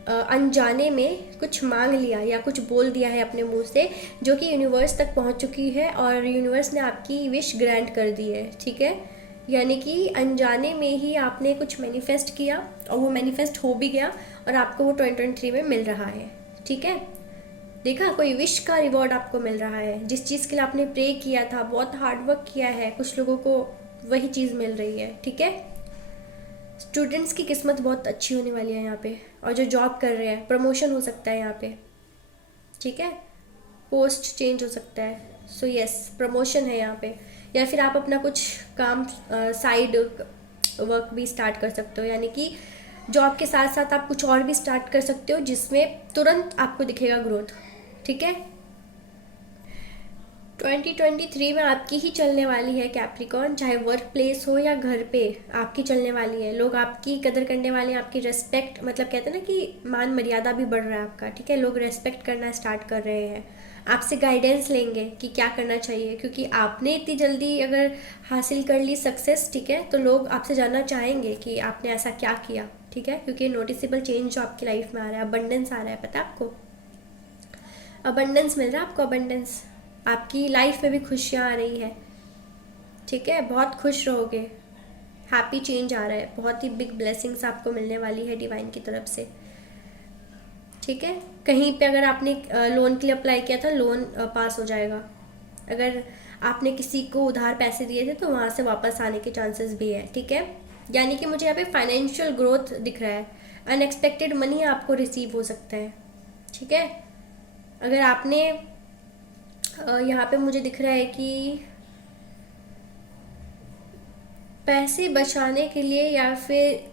अनजाने में कुछ मांग लिया या कुछ बोल दिया है अपने मुंह से, जो कि यूनिवर्स तक पहुंच चुकी है और यूनिवर्स ने आपकी विश ग्रांट कर दी है। ठीक है, यानी कि अनजाने में ही आपने कुछ मैनिफेस्ट किया और वो मैनिफेस्ट हो भी गया और आपको वो 2023 में मिल रहा है। ठीक है, देखा, कोई विश का रिवॉर्ड आपको मिल रहा है, जिस चीज़ के लिए आपने प्रे किया था, बहुत हार्ड वर्क किया है, कुछ लोगों को वही चीज़ मिल रही है। ठीक है, स्टूडेंट्स की किस्मत बहुत अच्छी होने वाली है यहाँ पे, और जो जॉब कर रहे हैं प्रमोशन हो सकता है यहाँ पे। ठीक है, पोस्ट चेंज हो सकता है। सो यस, प्रमोशन है यहाँ पे, या फिर आप अपना कुछ काम साइड वर्क भी स्टार्ट कर सकते हो, यानी कि जॉब के साथ साथ आप कुछ और भी स्टार्ट कर सकते हो जिसमें तुरंत आपको दिखेगा ग्रोथ। ठीक है, 2023 में आपकी ही चलने वाली है कैप्रिकॉर्न, चाहे वर्क प्लेस हो या घर पे आपकी चलने वाली है। लोग आपकी कदर करने वाले हैं, आपकी रेस्पेक्ट, मतलब कहते हैं ना कि मान मर्यादा भी बढ़ रहा है आपका। ठीक है, लोग रेस्पेक्ट करना स्टार्ट कर रहे हैं, आपसे गाइडेंस लेंगे कि क्या करना चाहिए, क्योंकि आपने इतनी जल्दी अगर हासिल कर ली सक्सेस, ठीक है, तो लोग आपसे जानना चाहेंगे कि आपने ऐसा क्या किया। ठीक है, क्योंकि नोटिसेबल चेंज जो आपकी लाइफ में आ रहा है, अबंडेंस आ रहा है, पता है आपको, अबंडेंस मिल रहा है आपको, अबंडेंस, आपकी लाइफ में भी खुशियाँ आ रही है। ठीक है, बहुत खुश रहोगे, हैप्पी चेंज आ रहा है, बहुत ही बिग ब्लेसिंग्स आपको मिलने वाली है डिवाइन की तरफ से। ठीक है, कहीं पे अगर आपने लोन के लिए अप्लाई किया था, लोन पास हो जाएगा। अगर आपने किसी को उधार पैसे दिए थे तो वहाँ से वापस आने के चांसेस भी है। ठीक है, यानी कि मुझे यहाँ पे फाइनेंशियल ग्रोथ दिख रहा है, अनएक्सपेक्टेड मनी आपको रिसीव हो सकता है। ठीक है, अगर आपने यहाँ पे मुझे दिख रहा है कि पैसे बचाने के लिए या फिर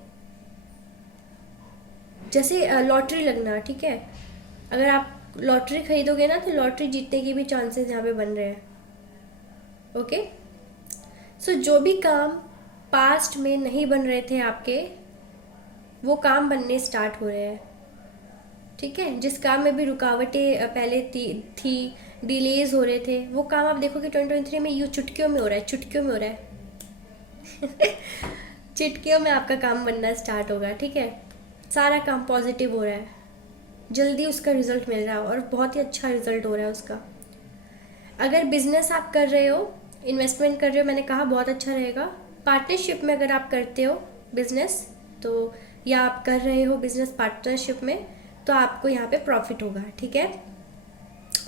जैसे लॉटरी लगना। ठीक है, अगर आप लॉटरी खरीदोगे ना तो लॉटरी जीतने के भी चांसेस यहाँ पे बन रहे हैं। ओके, सो जो भी काम पास्ट में नहीं बन रहे थे आपके, वो काम बनने स्टार्ट हो रहे हैं। ठीक है, जिस काम में भी रुकावटें पहले थी, डिलेज हो रहे थे, वो काम आप देखोगे 2023 में यूँ चुटकियों में हो रहा है, चुटकियों में हो रहा है। चुटकियों में आपका काम बनना स्टार्ट होगा। ठीक है, सारा काम पॉजिटिव हो रहा है, जल्दी उसका रिजल्ट मिल रहा है और बहुत ही अच्छा रिजल्ट हो रहा है उसका। अगर बिजनेस आप कर रहे हो, इन्वेस्टमेंट कर रहे हो, मैंने कहा बहुत अच्छा रहेगा। पार्टनरशिप में अगर आप करते हो बिजनेस, तो या आप कर रहे हो बिजनेस पार्टनरशिप में, तो आपको यहाँ पे प्रॉफिट होगा। ठीक है,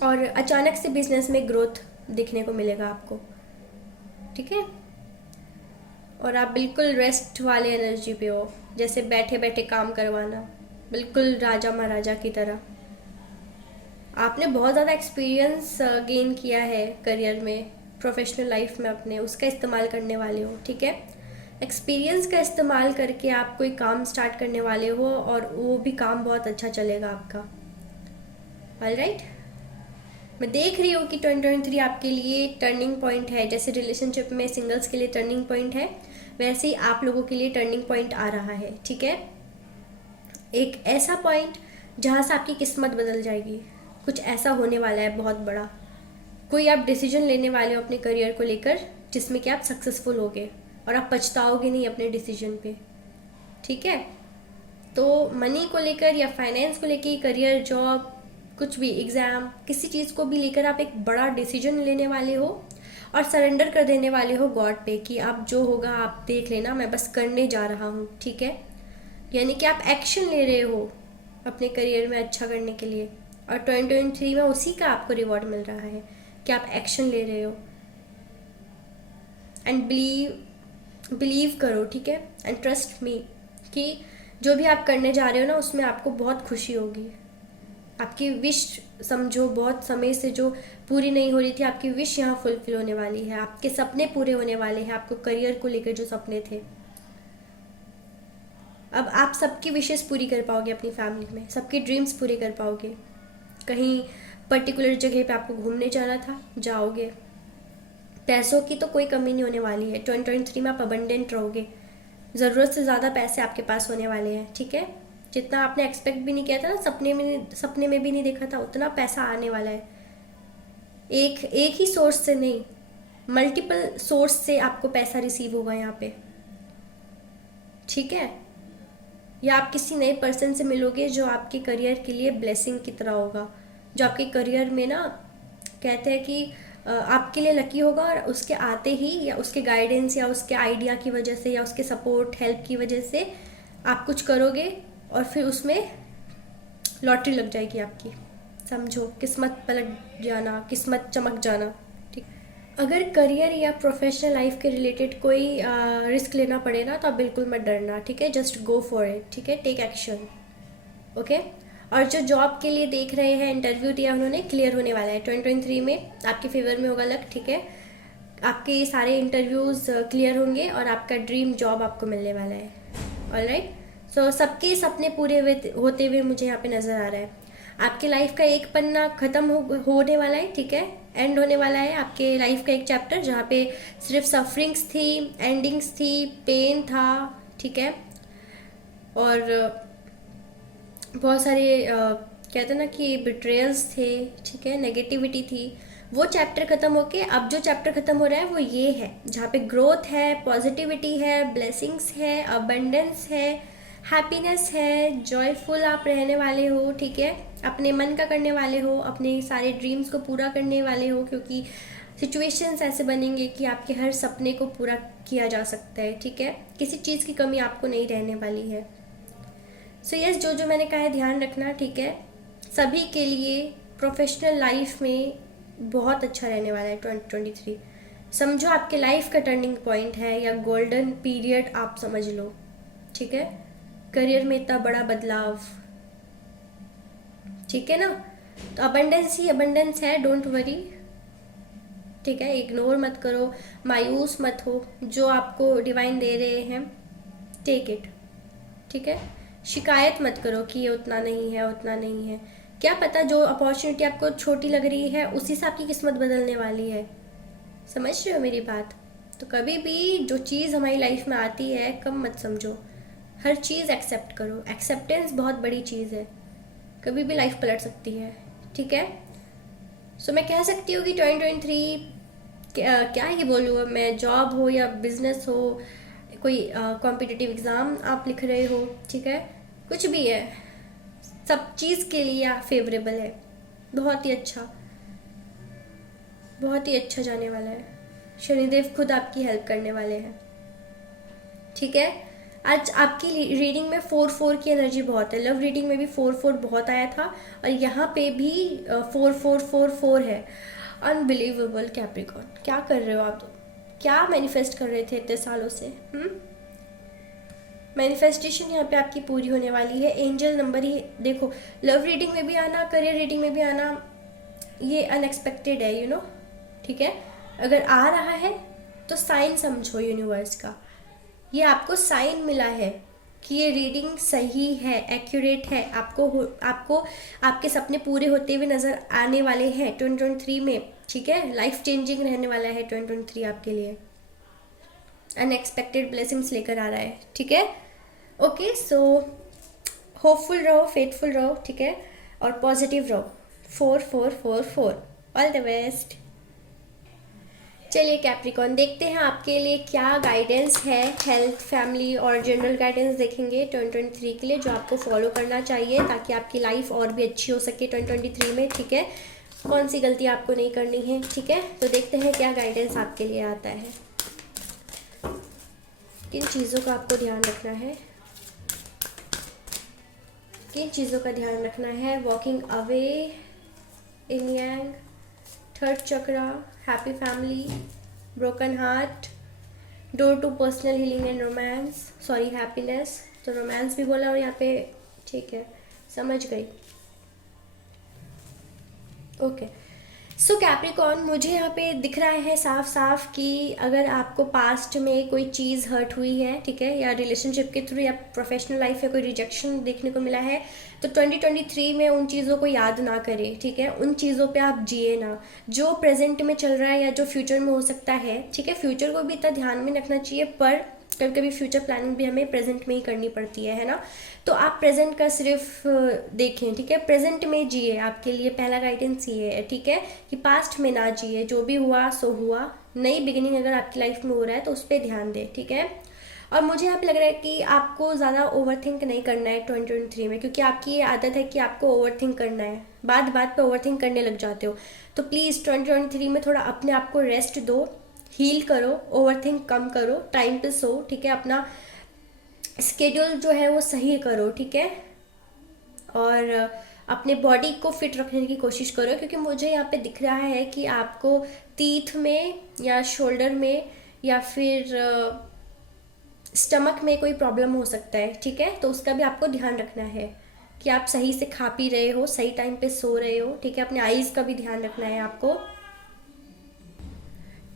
और अचानक से बिजनेस में ग्रोथ दिखने को मिलेगा आपको। ठीक है, और आप बिल्कुल रेस्ट वाले एनर्जी पे हो, जैसे बैठे बैठे काम करवाना, बिल्कुल राजा महाराजा की तरह। आपने बहुत ज़्यादा एक्सपीरियंस गेन किया है करियर में, प्रोफेशनल लाइफ में अपने, उसका इस्तेमाल करने वाले हो। ठीक है, एक्सपीरियंस का इस्तेमाल करके आप कोई काम स्टार्ट करने वाले हो और वो भी काम बहुत अच्छा चलेगा आपका। ऑलराइट, मैं देख रही हूँ कि 2023 आपके लिए टर्निंग पॉइंट है। जैसे रिलेशनशिप में सिंगल्स के लिए टर्निंग पॉइंट है, वैसे ही आप लोगों के लिए टर्निंग पॉइंट आ रहा है। ठीक है, एक ऐसा पॉइंट जहाँ से आपकी किस्मत बदल जाएगी, कुछ ऐसा होने वाला है बहुत बड़ा। कोई आप डिसीजन लेने वाले हो अपने करियर को लेकर, जिसमें कि आप सक्सेसफुल होगे और आप पछताओगे नहीं अपने डिसीजन पे। ठीक है, तो मनी को लेकर या फाइनेंस को लेकर, करियर, जॉब, कुछ भी, एग्ज़ाम, किसी चीज़ को भी लेकर आप एक बड़ा डिसीजन लेने वाले हो और सरेंडर कर देने वाले हो गॉड पे कि आप जो होगा आप देख लेना, मैं बस करने जा रहा हूँ। ठीक है, यानी कि आप एक्शन ले रहे हो अपने करियर में अच्छा करने के लिए, और 2023 में उसी का आपको रिवॉर्ड मिल रहा है कि आप एक्शन ले रहे हो। एंड बिलीव करो। ठीक है, एंड ट्रस्ट मी कि जो भी आप करने जा रहे हो ना, उसमें आपको बहुत खुशी होगी। आपकी विश समझो, बहुत समय से जो पूरी नहीं हो रही थी, आपकी विश यहाँ फुलफिल होने वाली है। आपके सपने पूरे होने वाले हैं, आपको करियर को लेकर जो सपने थे, अब आप सबकी विशेस पूरी कर पाओगे अपनी फैमिली में, सबकी ड्रीम्स पूरी कर पाओगे। कहीं पर्टिकुलर जगह पे आपको घूमने जाना था, जाओगे। पैसों की तो कोई कमी नहीं होने वाली है। 2023 में आप अबंडेंट रहोगे, ज़रूरत से ज़्यादा पैसे आपके पास होने वाले हैं। ठीक है, जितना आपने एक्सपेक्ट भी नहीं किया था ना, सपने में भी नहीं देखा था, उतना पैसा आने वाला है। एक ही सोर्स से नहीं, मल्टीपल सोर्स से आपको पैसा रिसीव होगा यहाँ पे। ठीक है, या आप किसी नए पर्सन से मिलोगे जो आपके करियर के लिए ब्लेसिंग की तरह होगा, जो आपके करियर में ना, कहते हैं कि आपके लिए लकी होगा, और उसके आते ही या उसके गाइडेंस या उसके आइडिया की वजह से या उसके सपोर्ट हेल्प की वजह से आप कुछ करोगे और फिर उसमें लॉटरी लग जाएगी आपकी। समझो, किस्मत पलट जाना, किस्मत चमक जाना। ठीक, अगर करियर या प्रोफेशनल लाइफ के रिलेटेड कोई रिस्क लेना पड़े ना, तो आप बिल्कुल मत डरना। ठीक है, जस्ट गो फॉर इट। ठीक है, टेक एक्शन। ओके, और जो जॉब के लिए देख रहे हैं, इंटरव्यू दिया उन्होंने, क्लियर होने वाला है 2023 में, आपके फेवर में होगा लक। ठीक है, आपके सारे इंटरव्यूज़ क्लियर होंगे और आपका ड्रीम जॉब आपको मिलने वाला है। ऑलराइट, सो सबके सपने पूरे होते हुए मुझे यहाँ पे नज़र आ रहा है। आपके लाइफ का एक पन्ना ख़त्म होने वाला है। ठीक है, एंड होने वाला है आपके लाइफ का एक चैप्टर, जहाँ पे सिर्फ सफरिंग्स थी, एंडिंग्स थी, पेन था। ठीक है, और बहुत सारे कहते हैं ना कि बिट्रेयल्स थे। ठीक है, नेगेटिविटी थी, वो चैप्टर ख़त्म होके अब जो चैप्टर ख़त्म हो रहा है वो ये है, जहाँ पे ग्रोथ है, पॉजिटिविटी है, ब्लेसिंग्स है, अबंडेंस है, हैप्पीनेस है, जॉयफुल आप रहने वाले हो। ठीक है, अपने मन का करने वाले हो, अपने सारे ड्रीम्स को पूरा करने वाले हो, क्योंकि सिचुएशंस ऐसे बनेंगे कि आपके हर सपने को पूरा किया जा सकता है। ठीक है, किसी चीज़ की कमी आपको नहीं रहने वाली है। सो यस, जो मैंने कहा है ध्यान रखना। ठीक है, सभी के लिए प्रोफेशनल लाइफ में बहुत अच्छा रहने वाला है 2023। समझो आपके लाइफ का टर्निंग पॉइंट है या गोल्डन पीरियड आप समझ लो। ठीक है, करियर में इतना बड़ा बदलाव। ठीक है ना, तो अबंडेंस ही अबंडेंस है, डोंट वरी। ठीक है, इग्नोर मत करो, मायूस मत हो, जो आपको डिवाइन दे रहे हैं टेक इट। ठीक है, शिकायत मत करो कि ये उतना नहीं है, उतना नहीं है। क्या पता जो अपॉर्चुनिटी आपको छोटी लग रही है, उसी से आपकी किस्मत बदलने वाली है। समझ रहे हो मेरी बात? तो कभी भी जो चीज़ हमारी लाइफ में आती है कम मत समझो, हर चीज़ एक्सेप्ट करो। एक्सेप्टेंस बहुत बड़ी चीज़ है, कभी भी लाइफ पलट सकती है, ठीक है। सो मैं कह सकती हूँ कि 2023 क्या ही बोलूँ अब मैं, जॉब हो या बिजनेस हो, कोई कॉम्पिटिटिव एग्ज़ाम आप लिख रहे हो, ठीक है, कुछ भी है, सब चीज़ के लिए फेवरेबल है। बहुत ही अच्छा, बहुत ही अच्छा जाने वाला है। शनिदेव खुद आपकी हेल्प करने वाले हैं, ठीक है। आज आपकी रीडिंग में 4-4 की एनर्जी बहुत है। लव रीडिंग में भी 4-4 बहुत आया था और यहाँ पे भी 4-4-4-4 है। अनबिलीवेबल कैप्रिकॉर्न, क्या कर रहे हो आप? तो क्या मैनिफेस्ट कर रहे थे इतने सालों से? मैनिफेस्टेशन यहाँ पे आपकी पूरी होने वाली है। एंजल नंबर ही देखो, लव रीडिंग में भी आना, करियर रीडिंग में भी आना, ये अनएक्सपेक्टेड है, यू नो, ठीक है। अगर आ रहा है तो साइन समझो यूनिवर्स का, ये आपको साइन मिला है कि ये रीडिंग सही है, एक्यूरेट है। आपको आपके सपने पूरे होते हुए नज़र आने वाले हैं 2023 में, ठीक है। लाइफ चेंजिंग रहने वाला है 2023 आपके लिए, अनएक्सपेक्टेड ब्लेसिंग्स लेकर आ रहा है, ठीक है। ओके, सो होपफुल रहो, फेथफुल रहो, ठीक है, और पॉजिटिव रहो। 4-4-4-4, ऑल द बेस्ट। चलिए कैप्रिकॉर्न, देखते हैं आपके लिए क्या गाइडेंस है। हेल्थ, फैमिली और जनरल गाइडेंस देखेंगे 2023 के लिए, जो आपको फॉलो करना चाहिए ताकि आपकी लाइफ और भी अच्छी हो सके 2023 में, ठीक है। कौन सी गलती आपको नहीं करनी है, ठीक है। तो देखते हैं क्या गाइडेंस आपके लिए आता है, किन चीज़ों का आपको ध्यान रखना है, किन चीज़ों का ध्यान रखना है। Walking away, yin yang, third chakra, happy family, broken heart, door to personal healing and romance, sorry happiness, तो रोमांस भी बोला और यहाँ पे, ठीक है, समझ गई। ओके, सो कैप्रिकॉर्न, मुझे यहाँ पे दिख रहा है साफ साफ कि अगर आपको पास्ट में कोई चीज़ हर्ट हुई है, ठीक है, या रिलेशनशिप के थ्रू या प्रोफेशनल लाइफ में कोई रिजेक्शन देखने को मिला है, तो 2023 में उन चीज़ों को याद ना करें, ठीक है। उन चीज़ों पे आप जिए ना, जो प्रेजेंट में चल रहा है या जो फ्यूचर में हो सकता है, ठीक है। फ्यूचर को भी इतना ध्यान में रखना चाहिए, पर कभी कभी फ्यूचर प्लानिंग भी हमें प्रेजेंट में ही करनी पड़ती है ना। तो आप प्रेजेंट का सिर्फ देखें, ठीक है, प्रेजेंट में जिए। आपके लिए पहला गाइडेंस ये है, ठीक है, कि पास्ट में ना जिए, जो भी हुआ सो हुआ। नई बिगिनिंग अगर आपकी लाइफ में हो रहा है तो उस पर ध्यान दें, ठीक है। और मुझे यहाँ पे लग रहा है कि आपको ज़्यादा ओवर थिंक नहीं करना है 2023 में, क्योंकि आपकी ये आदत है कि आपको ओवर थिंक करना है, बात बात पे ओवर थिंक करने लग जाते हो। तो प्लीज़ 2023 में थोड़ा अपने आप को रेस्ट दो, हील करो, ओवर थिंक कम करो, टाइम पे सो, ठीक है, अपना स्केड्यूल जो है वो सही करो, ठीक है। और अपने बॉडी को फिट रखने की कोशिश करो, क्योंकि मुझे यहाँ पे दिख रहा है कि आपको टीथ में या शोल्डर में या फिर स्टमक में कोई प्रॉब्लम हो सकता है, ठीक है। तो उसका भी आपको ध्यान रखना है कि आप सही से खा पी रहे हो, सही टाइम पे सो रहे हो, ठीक है। अपने आईज़ का भी ध्यान रखना है आपको।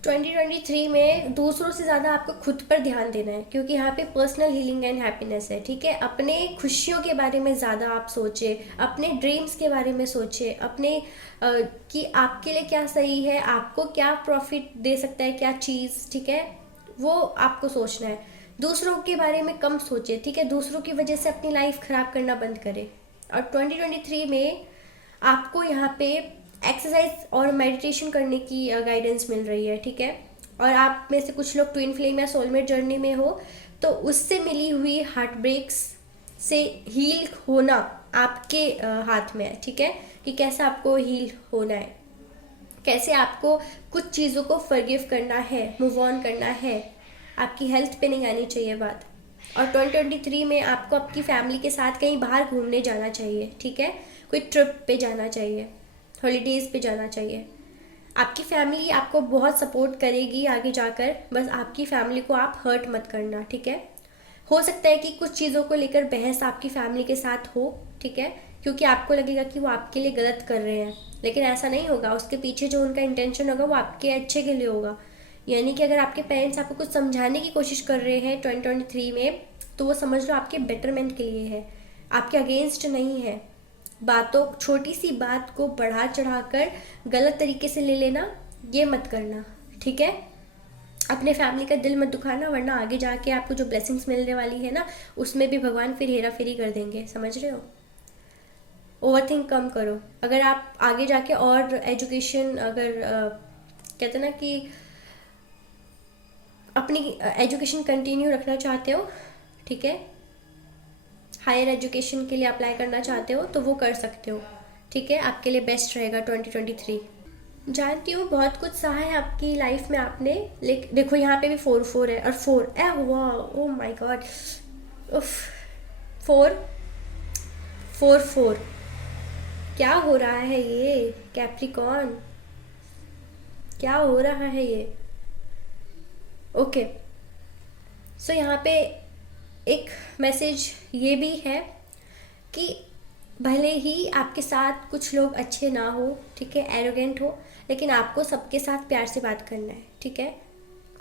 2023 में दूसरों से ज़्यादा आपको खुद पर ध्यान देना है, क्योंकि यहाँ पे पर्सनल हीलिंग एंड हैप्पीनेस है, ठीक है। अपने खुशियों के बारे में ज़्यादा आप सोचें, अपने ड्रीम्स के बारे में सोचें, अपने कि आपके लिए क्या सही है, आपको क्या प्रॉफिट दे सकता है, क्या चीज़, ठीक है, वो आपको सोचना है। दूसरों के बारे में कम सोचें, ठीक है। दूसरों की वजह से अपनी लाइफ ख़राब करना बंद करें। और 2023 में आपको यहाँ पे एक्सरसाइज और मेडिटेशन करने की गाइडेंस मिल रही है, ठीक है। और आप में से कुछ लोग ट्विन फ्लेम या सोलमेट जर्नी में हो, तो उससे मिली हुई हार्ट ब्रेक्स से हील होना आपके हाथ में है, ठीक है, कि कैसे आपको हील होना है, कैसे आपको कुछ चीज़ों को फॉरगिव करना है, मूव ऑन करना है। आपकी हेल्थ पे नहीं आनी चाहिए बात। और 2023 में आपको आपकी फैमिली के साथ कहीं बाहर घूमने जाना चाहिए, ठीक है, कोई ट्रिप पे जाना चाहिए, हॉलीडेज़ पे जाना चाहिए। आपकी फैमिली आपको बहुत सपोर्ट करेगी आगे जाकर, बस आपकी फैमिली को आप हर्ट मत करना, ठीक है। हो सकता है कि कुछ चीज़ों को लेकर बहस आपकी फैमिली के साथ हो, ठीक है, क्योंकि आपको लगेगा कि वो आपके लिए गलत कर रहे हैं, लेकिन ऐसा नहीं होगा। उसके पीछे जो उनका इंटेंशन होगा वो आपके अच्छे के लिए होगा। यानी कि अगर आपके पेरेंट्स आपको कुछ समझाने की कोशिश कर रहे हैं 2023 में, तो वो समझ लो आपके बेटरमेंट के लिए है, आपके अगेंस्ट नहीं है। बातों, छोटी सी बात को बढ़ा चढ़ाकर गलत तरीके से ले लेना, ये मत करना, ठीक है। अपने फैमिली का दिल मत दुखाना, वरना आगे जाके आपको जो ब्लेसिंग्स मिलने वाली है ना, उसमें भी भगवान फिर हेरा फेरी कर देंगे, समझ रहे हो। ओवर थिंक कम करो। अगर आप आगे जाके और एजुकेशन, अगर कहते हैं ना कि अपनी एजुकेशन कंटिन्यू रखना चाहते हो, ठीक है, हायर एजुकेशन के लिए अप्लाई करना चाहते हो तो वो कर सकते हो, ठीक है, आपके लिए बेस्ट रहेगा 2023। जानती हूँ बहुत कुछ सहा है आपकी लाइफ में आपने, लेकिन देखो यहाँ पे भी 4 4 है, और 4 ए हुआ, ओ माय गॉड, उफ, 4 4 4, क्या हो रहा है ये कैप्रिकॉर्न, क्या हो रहा है ये। ओके, सो यहाँ पे एक मैसेज ये भी है कि भले ही आपके साथ कुछ लोग अच्छे ना हो, ठीक है, एरोगेंट हो, लेकिन आपको सबके साथ प्यार से बात करना है, ठीक है।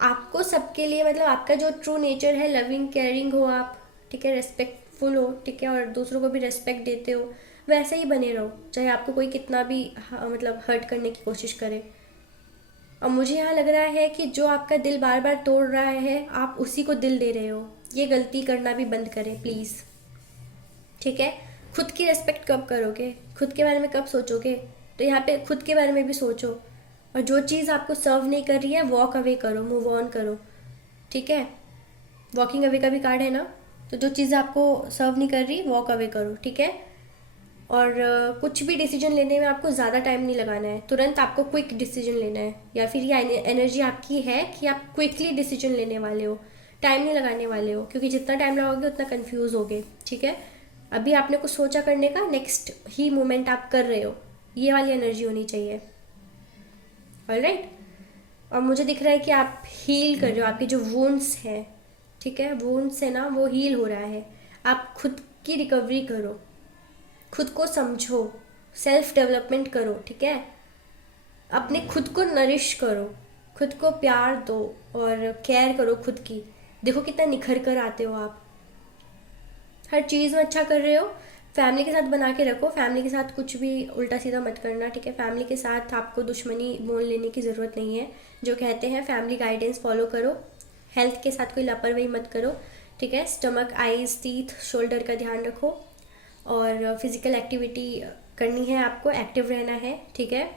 आपको सबके लिए, मतलब आपका जो ट्रू नेचर है, लविंग केयरिंग हो आप, ठीक है, रेस्पेक्टफुल हो, ठीक है, और दूसरों को भी रेस्पेक्ट देते हो, वैसे ही बने रहो, चाहे आपको कोई कितना भी मतलब हर्ट करने की कोशिश करे। और मुझे यहाँ लग रहा है कि जो आपका दिल बार बार तोड़ रहा है, आप उसी को दिल दे रहे हो। ये गलती करना भी बंद करें प्लीज़, ठीक है। खुद की रेस्पेक्ट कब करोगे, खुद के बारे में कब सोचोगे, तो यहाँ पे खुद के बारे में भी सोचो। और जो चीज़ आपको सर्व नहीं कर रही है, वॉक अवे करो, मूव ऑन करो, ठीक है। वॉकिंग अवे का भी कार्ड है ना, तो जो चीज़ आपको सर्व नहीं कर रही, वॉक अवे करो, ठीक है। और कुछ भी डिसीजन लेने में आपको ज़्यादा टाइम नहीं लगाना है, तुरंत आपको क्विक डिसीजन लेना है, या फिर ये एनर्जी आपकी है कि आप क्विकली डिसीजन लेने वाले हो, टाइम नहीं लगाने वाले हो, क्योंकि जितना टाइम लगाओगे उतना कंफ्यूज होगे, ठीक है। अभी आपने कुछ सोचा करने का, नेक्स्ट ही मोमेंट आप कर रहे हो, ये वाली एनर्जी होनी चाहिए, ऑलराइट। और मुझे दिख रहा है कि आप हील कर रहे हो, आपके जो वुंड्स हैं, ठीक है, वुंड्स है ना, वो हील हो रहा है। आप खुद की रिकवरी करो, खुद को समझो, सेल्फ डेवलपमेंट करो, ठीक है। अपने खुद को नरिश करो, खुद को प्यार दो और केयर करो खुद की। देखो कितना निखर कर आते हो आप, हर चीज़ में अच्छा कर रहे हो। फैमिली के साथ बना के रखो, फैमिली के साथ कुछ भी उल्टा सीधा मत करना, ठीक है। फैमिली के साथ आपको दुश्मनी मोल लेने की ज़रूरत नहीं है। जो कहते हैं फैमिली गाइडेंस फॉलो करो, हेल्थ के साथ कोई लापरवाही मत करो, ठीक है। स्टमक, आईज, टीथ, शोल्डर का ध्यान रखो, और फिज़िकल एक्टिविटी करनी है आपको, एक्टिव रहना है, ठीक है।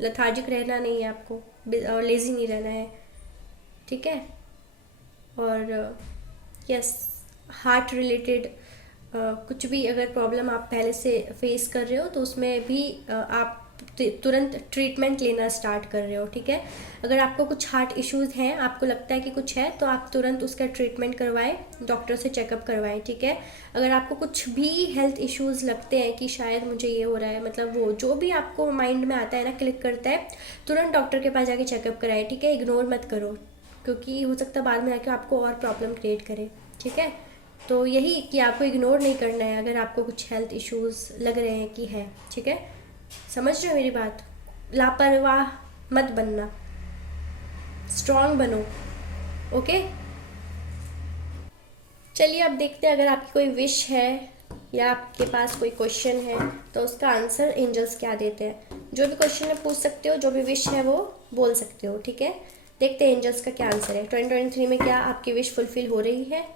लथार्जिक रहना नहीं है आपको, और लेज़ी नहीं रहना है, ठीक है। और यस, हार्ट रिलेटेड कुछ भी अगर प्रॉब्लम आप पहले से फेस कर रहे हो, तो उसमें भी आप तुरंत ट्रीटमेंट लेना स्टार्ट कर रहे हो, ठीक है। अगर आपको कुछ हार्ट इश्यूज़ हैं, आपको लगता है कि कुछ है, तो आप तुरंत उसका ट्रीटमेंट करवाएं, डॉक्टर से चेकअप करवाएं, ठीक है। अगर आपको कुछ भी हेल्थ इश्यूज़ लगते हैं कि शायद मुझे ये हो रहा है, मतलब वो जो भी आपको माइंड में आता है ना, क्लिक करता है, तुरंत डॉक्टर के पास जाके चेकअप कराएं, ठीक है। इग्नोर मत करो, क्योंकि हो सकता है बाद में आके आपको और प्रॉब्लम क्रिएट करे, ठीक है। तो यही कि आपको इग्नोर नहीं करना है अगर आपको कुछ हेल्थ इश्यूज़ लग रहे हैं कि है, ठीक है। समझ रहे हो मेरी बात, लापरवाह मत बनना, स्ट्रांग बनो, ओके। चलिए अब देखते हैं, अगर आपकी कोई विश है या आपके पास कोई क्वेश्चन है, तो उसका आंसर एंजल्स क्या देते हैं। जो भी क्वेश्चन है पूछ सकते हो, जो भी विश है वो बोल सकते हो, ठीक है। देखते हैं एंजल्स का क्या आंसर है। 2023 में क्या आपकी विश फुलफिल हो रही है,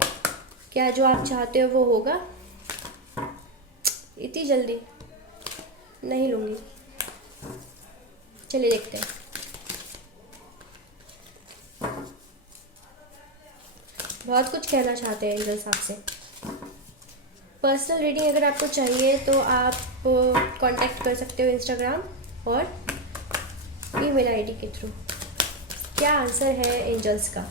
क्या जो आप चाहते हो वो होगा। इतनी जल्दी नहीं लूँगी, चलिए देखते हैं। बहुत कुछ कहना चाहते हैं एंजल्स आपसे। पर्सनल रीडिंग अगर आपको चाहिए तो आप कांटेक्ट कर सकते हो इंस्टाग्राम और ईमेल आईडी के थ्रू। क्या आंसर है एंजल्स का,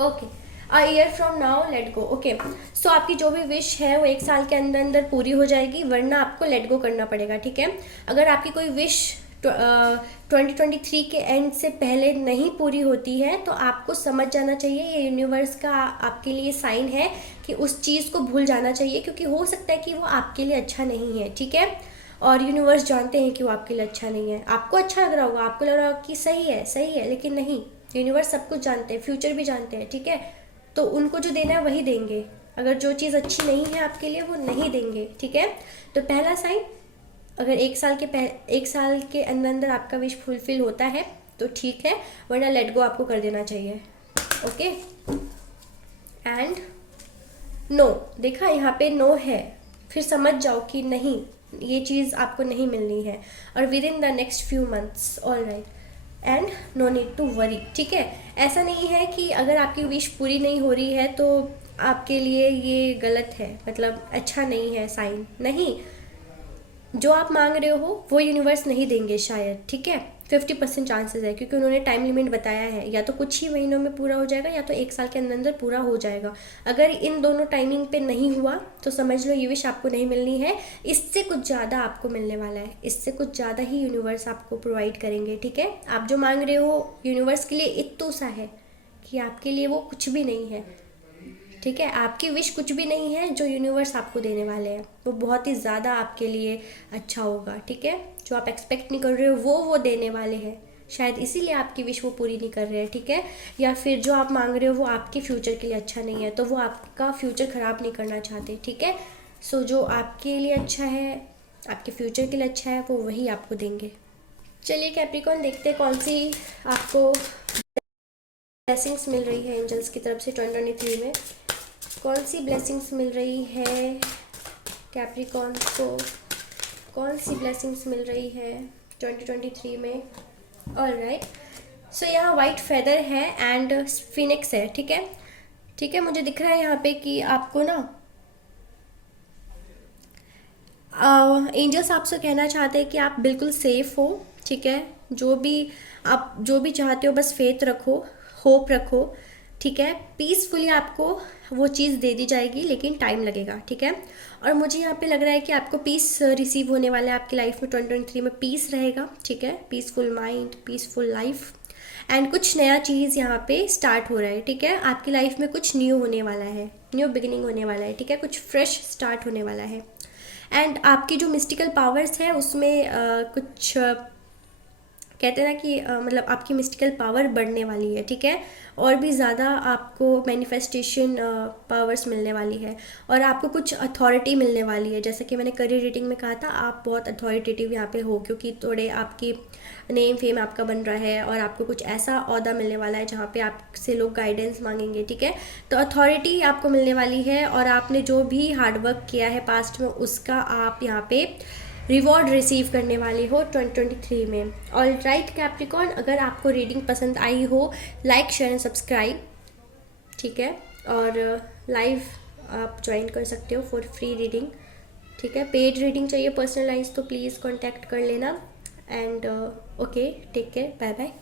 okay. A year from now let go, okay. So आपकी जो भी विश है वो 1 साल के अंदर अंदर पूरी हो जाएगी, वरना आपको लेट गो करना पड़ेगा, ठीक है। अगर आपकी कोई विश 2023 के एंड से पहले नहीं पूरी होती है, तो आपको समझ जाना चाहिए ये यूनिवर्स का आपके लिए साइन है कि उस चीज़ को भूल जाना चाहिए, क्योंकि हो सकता है कि वो आपके लिए अच्छा नहीं है, ठीक है। और यूनिवर्स जानते हैं कि वो आपके लिए अच्छा नहीं है। आपको अच्छा लग रहा होगा, आपको लग रहा होगा कि सही है सही है, लेकिन नहीं, यूनिवर्स सब कुछ जानते हैं, फ्यूचर भी जानते हैं, ठीक है। तो उनको जो देना है वही देंगे, अगर जो चीज़ अच्छी नहीं है आपके लिए वो नहीं देंगे, ठीक है। तो पहला साइन, अगर 1 साल के अंदर अंदर आपका विश फुलफिल होता है तो ठीक है, वरना लेट गो आपको कर देना चाहिए। ओके, एंड नो, देखा यहाँ पे नो है, फिर समझ जाओ कि नहीं, ये चीज़ आपको नहीं मिलनी है, और within the next few months, all right, and no need to worry. ठीक है, ऐसा नहीं है कि अगर आपकी विश पूरी नहीं हो रही है तो आपके लिए ये गलत है, मतलब अच्छा नहीं है साइन, नहीं, जो आप मांग रहे हो वो यूनिवर्स नहीं देंगे शायद। ठीक है, 50% चांसेस है, क्योंकि उन्होंने टाइम लिमिट बताया है, या तो कुछ ही महीनों में पूरा हो जाएगा या तो 1 साल के अंदर अंदर पूरा हो जाएगा। अगर इन दोनों टाइमिंग पे नहीं हुआ तो समझ लो ये विश आपको नहीं मिलनी है, इससे कुछ ज़्यादा आपको मिलने वाला है, इससे कुछ ज़्यादा ही यूनिवर्स आपको प्रोवाइड करेंगे। ठीक है, आप जो मांग रहे हो यूनिवर्स के लिए इतना सा है कि आपके लिए वो कुछ भी नहीं है। ठीक है, आपकी विश कुछ भी नहीं है, जो यूनिवर्स आपको देने वाले हैं वो बहुत ही ज़्यादा आपके लिए अच्छा होगा। ठीक है, जो आप एक्सपेक्ट नहीं कर रहे हो वो देने वाले हैं, शायद इसीलिए आपकी विश वो पूरी नहीं कर रहे हैं। ठीक है, या फिर जो आप मांग रहे हो वो आपके फ्यूचर के लिए अच्छा नहीं है, तो वो आपका फ्यूचर ख़राब नहीं करना चाहते। ठीक है, सो जो आपके लिए अच्छा है, आपके फ्यूचर के लिए अच्छा है, वो वही आपको देंगे। चलिए कैप्रिकॉर्न, देखते हैं कौन सी आपको ब्लेसिंग्स मिल रही है एंजल्स की तरफ से 2023 में। कौन सी ब्लेसिंग्स मिल रही है कैप्रिकॉर्न को, कौन सी ब्लेसिंग्स मिल रही है 2023 में। ऑल राइट, सो यहाँ वाइट फेदर है एंड फिनिक्स है। ठीक है, ठीक है, मुझे दिख रहा है यहाँ पे कि आपको ना एंजल्स आपसे कहना चाहते हैं कि आप बिल्कुल सेफ हो। ठीक है, आप जो भी चाहते हो बस फेथ रखो, होप रखो। ठीक है, पीसफुली आपको वो चीज़ दे दी जाएगी, लेकिन टाइम लगेगा। ठीक है, और मुझे यहाँ पे लग रहा है कि आपको पीस रिसीव होने वाला है आपकी लाइफ में। 2023 में पीस रहेगा। ठीक है, peaceful mind, peaceful life, and कुछ नया चीज़ यहाँ पे स्टार्ट हो रहा है। ठीक है, आपकी लाइफ में कुछ न्यू होने वाला है, न्यू बिगिनिंग होने वाला है। ठीक है, कुछ फ्रेश स्टार्ट होने वाला है, एंड आपकी जो मिस्टिकल पावर्स है उसमें कुछ कहते हैं ना कि मतलब आपकी मिस्टिकल पावर बढ़ने वाली है। ठीक है, और भी ज़्यादा आपको मैनिफेस्टेशन पावर्स मिलने वाली है, और आपको कुछ अथॉरिटी मिलने वाली है। जैसे कि मैंने करियर रेटिंग में कहा था, आप बहुत अथॉरिटेटिव यहाँ पे हो, क्योंकि थोड़े आपकी नेम फेम आपका बन रहा है, और आपको कुछ ऐसा ओहदा मिलने वाला है जहाँ पे आपसे लोग गाइडेंस मांगेंगे। ठीक है, तो अथॉरिटी आपको मिलने वाली है, और आपने जो भी हार्डवर्क किया है पास्ट में उसका आप यहाँ पे रिवॉर्ड रिसीव करने वाले हो 2023 में। ऑल राइट कैप्रिकॉर्न, अगर आपको रीडिंग पसंद आई हो, लाइक शेयर एंड सब्सक्राइब। ठीक है, और लाइव आप ज्वाइन कर सकते हो फॉर फ्री रीडिंग। ठीक है, पेड रीडिंग चाहिए पर्सनलाइज तो प्लीज़ कॉन्टैक्ट कर लेना। And okay, take care, bye bye.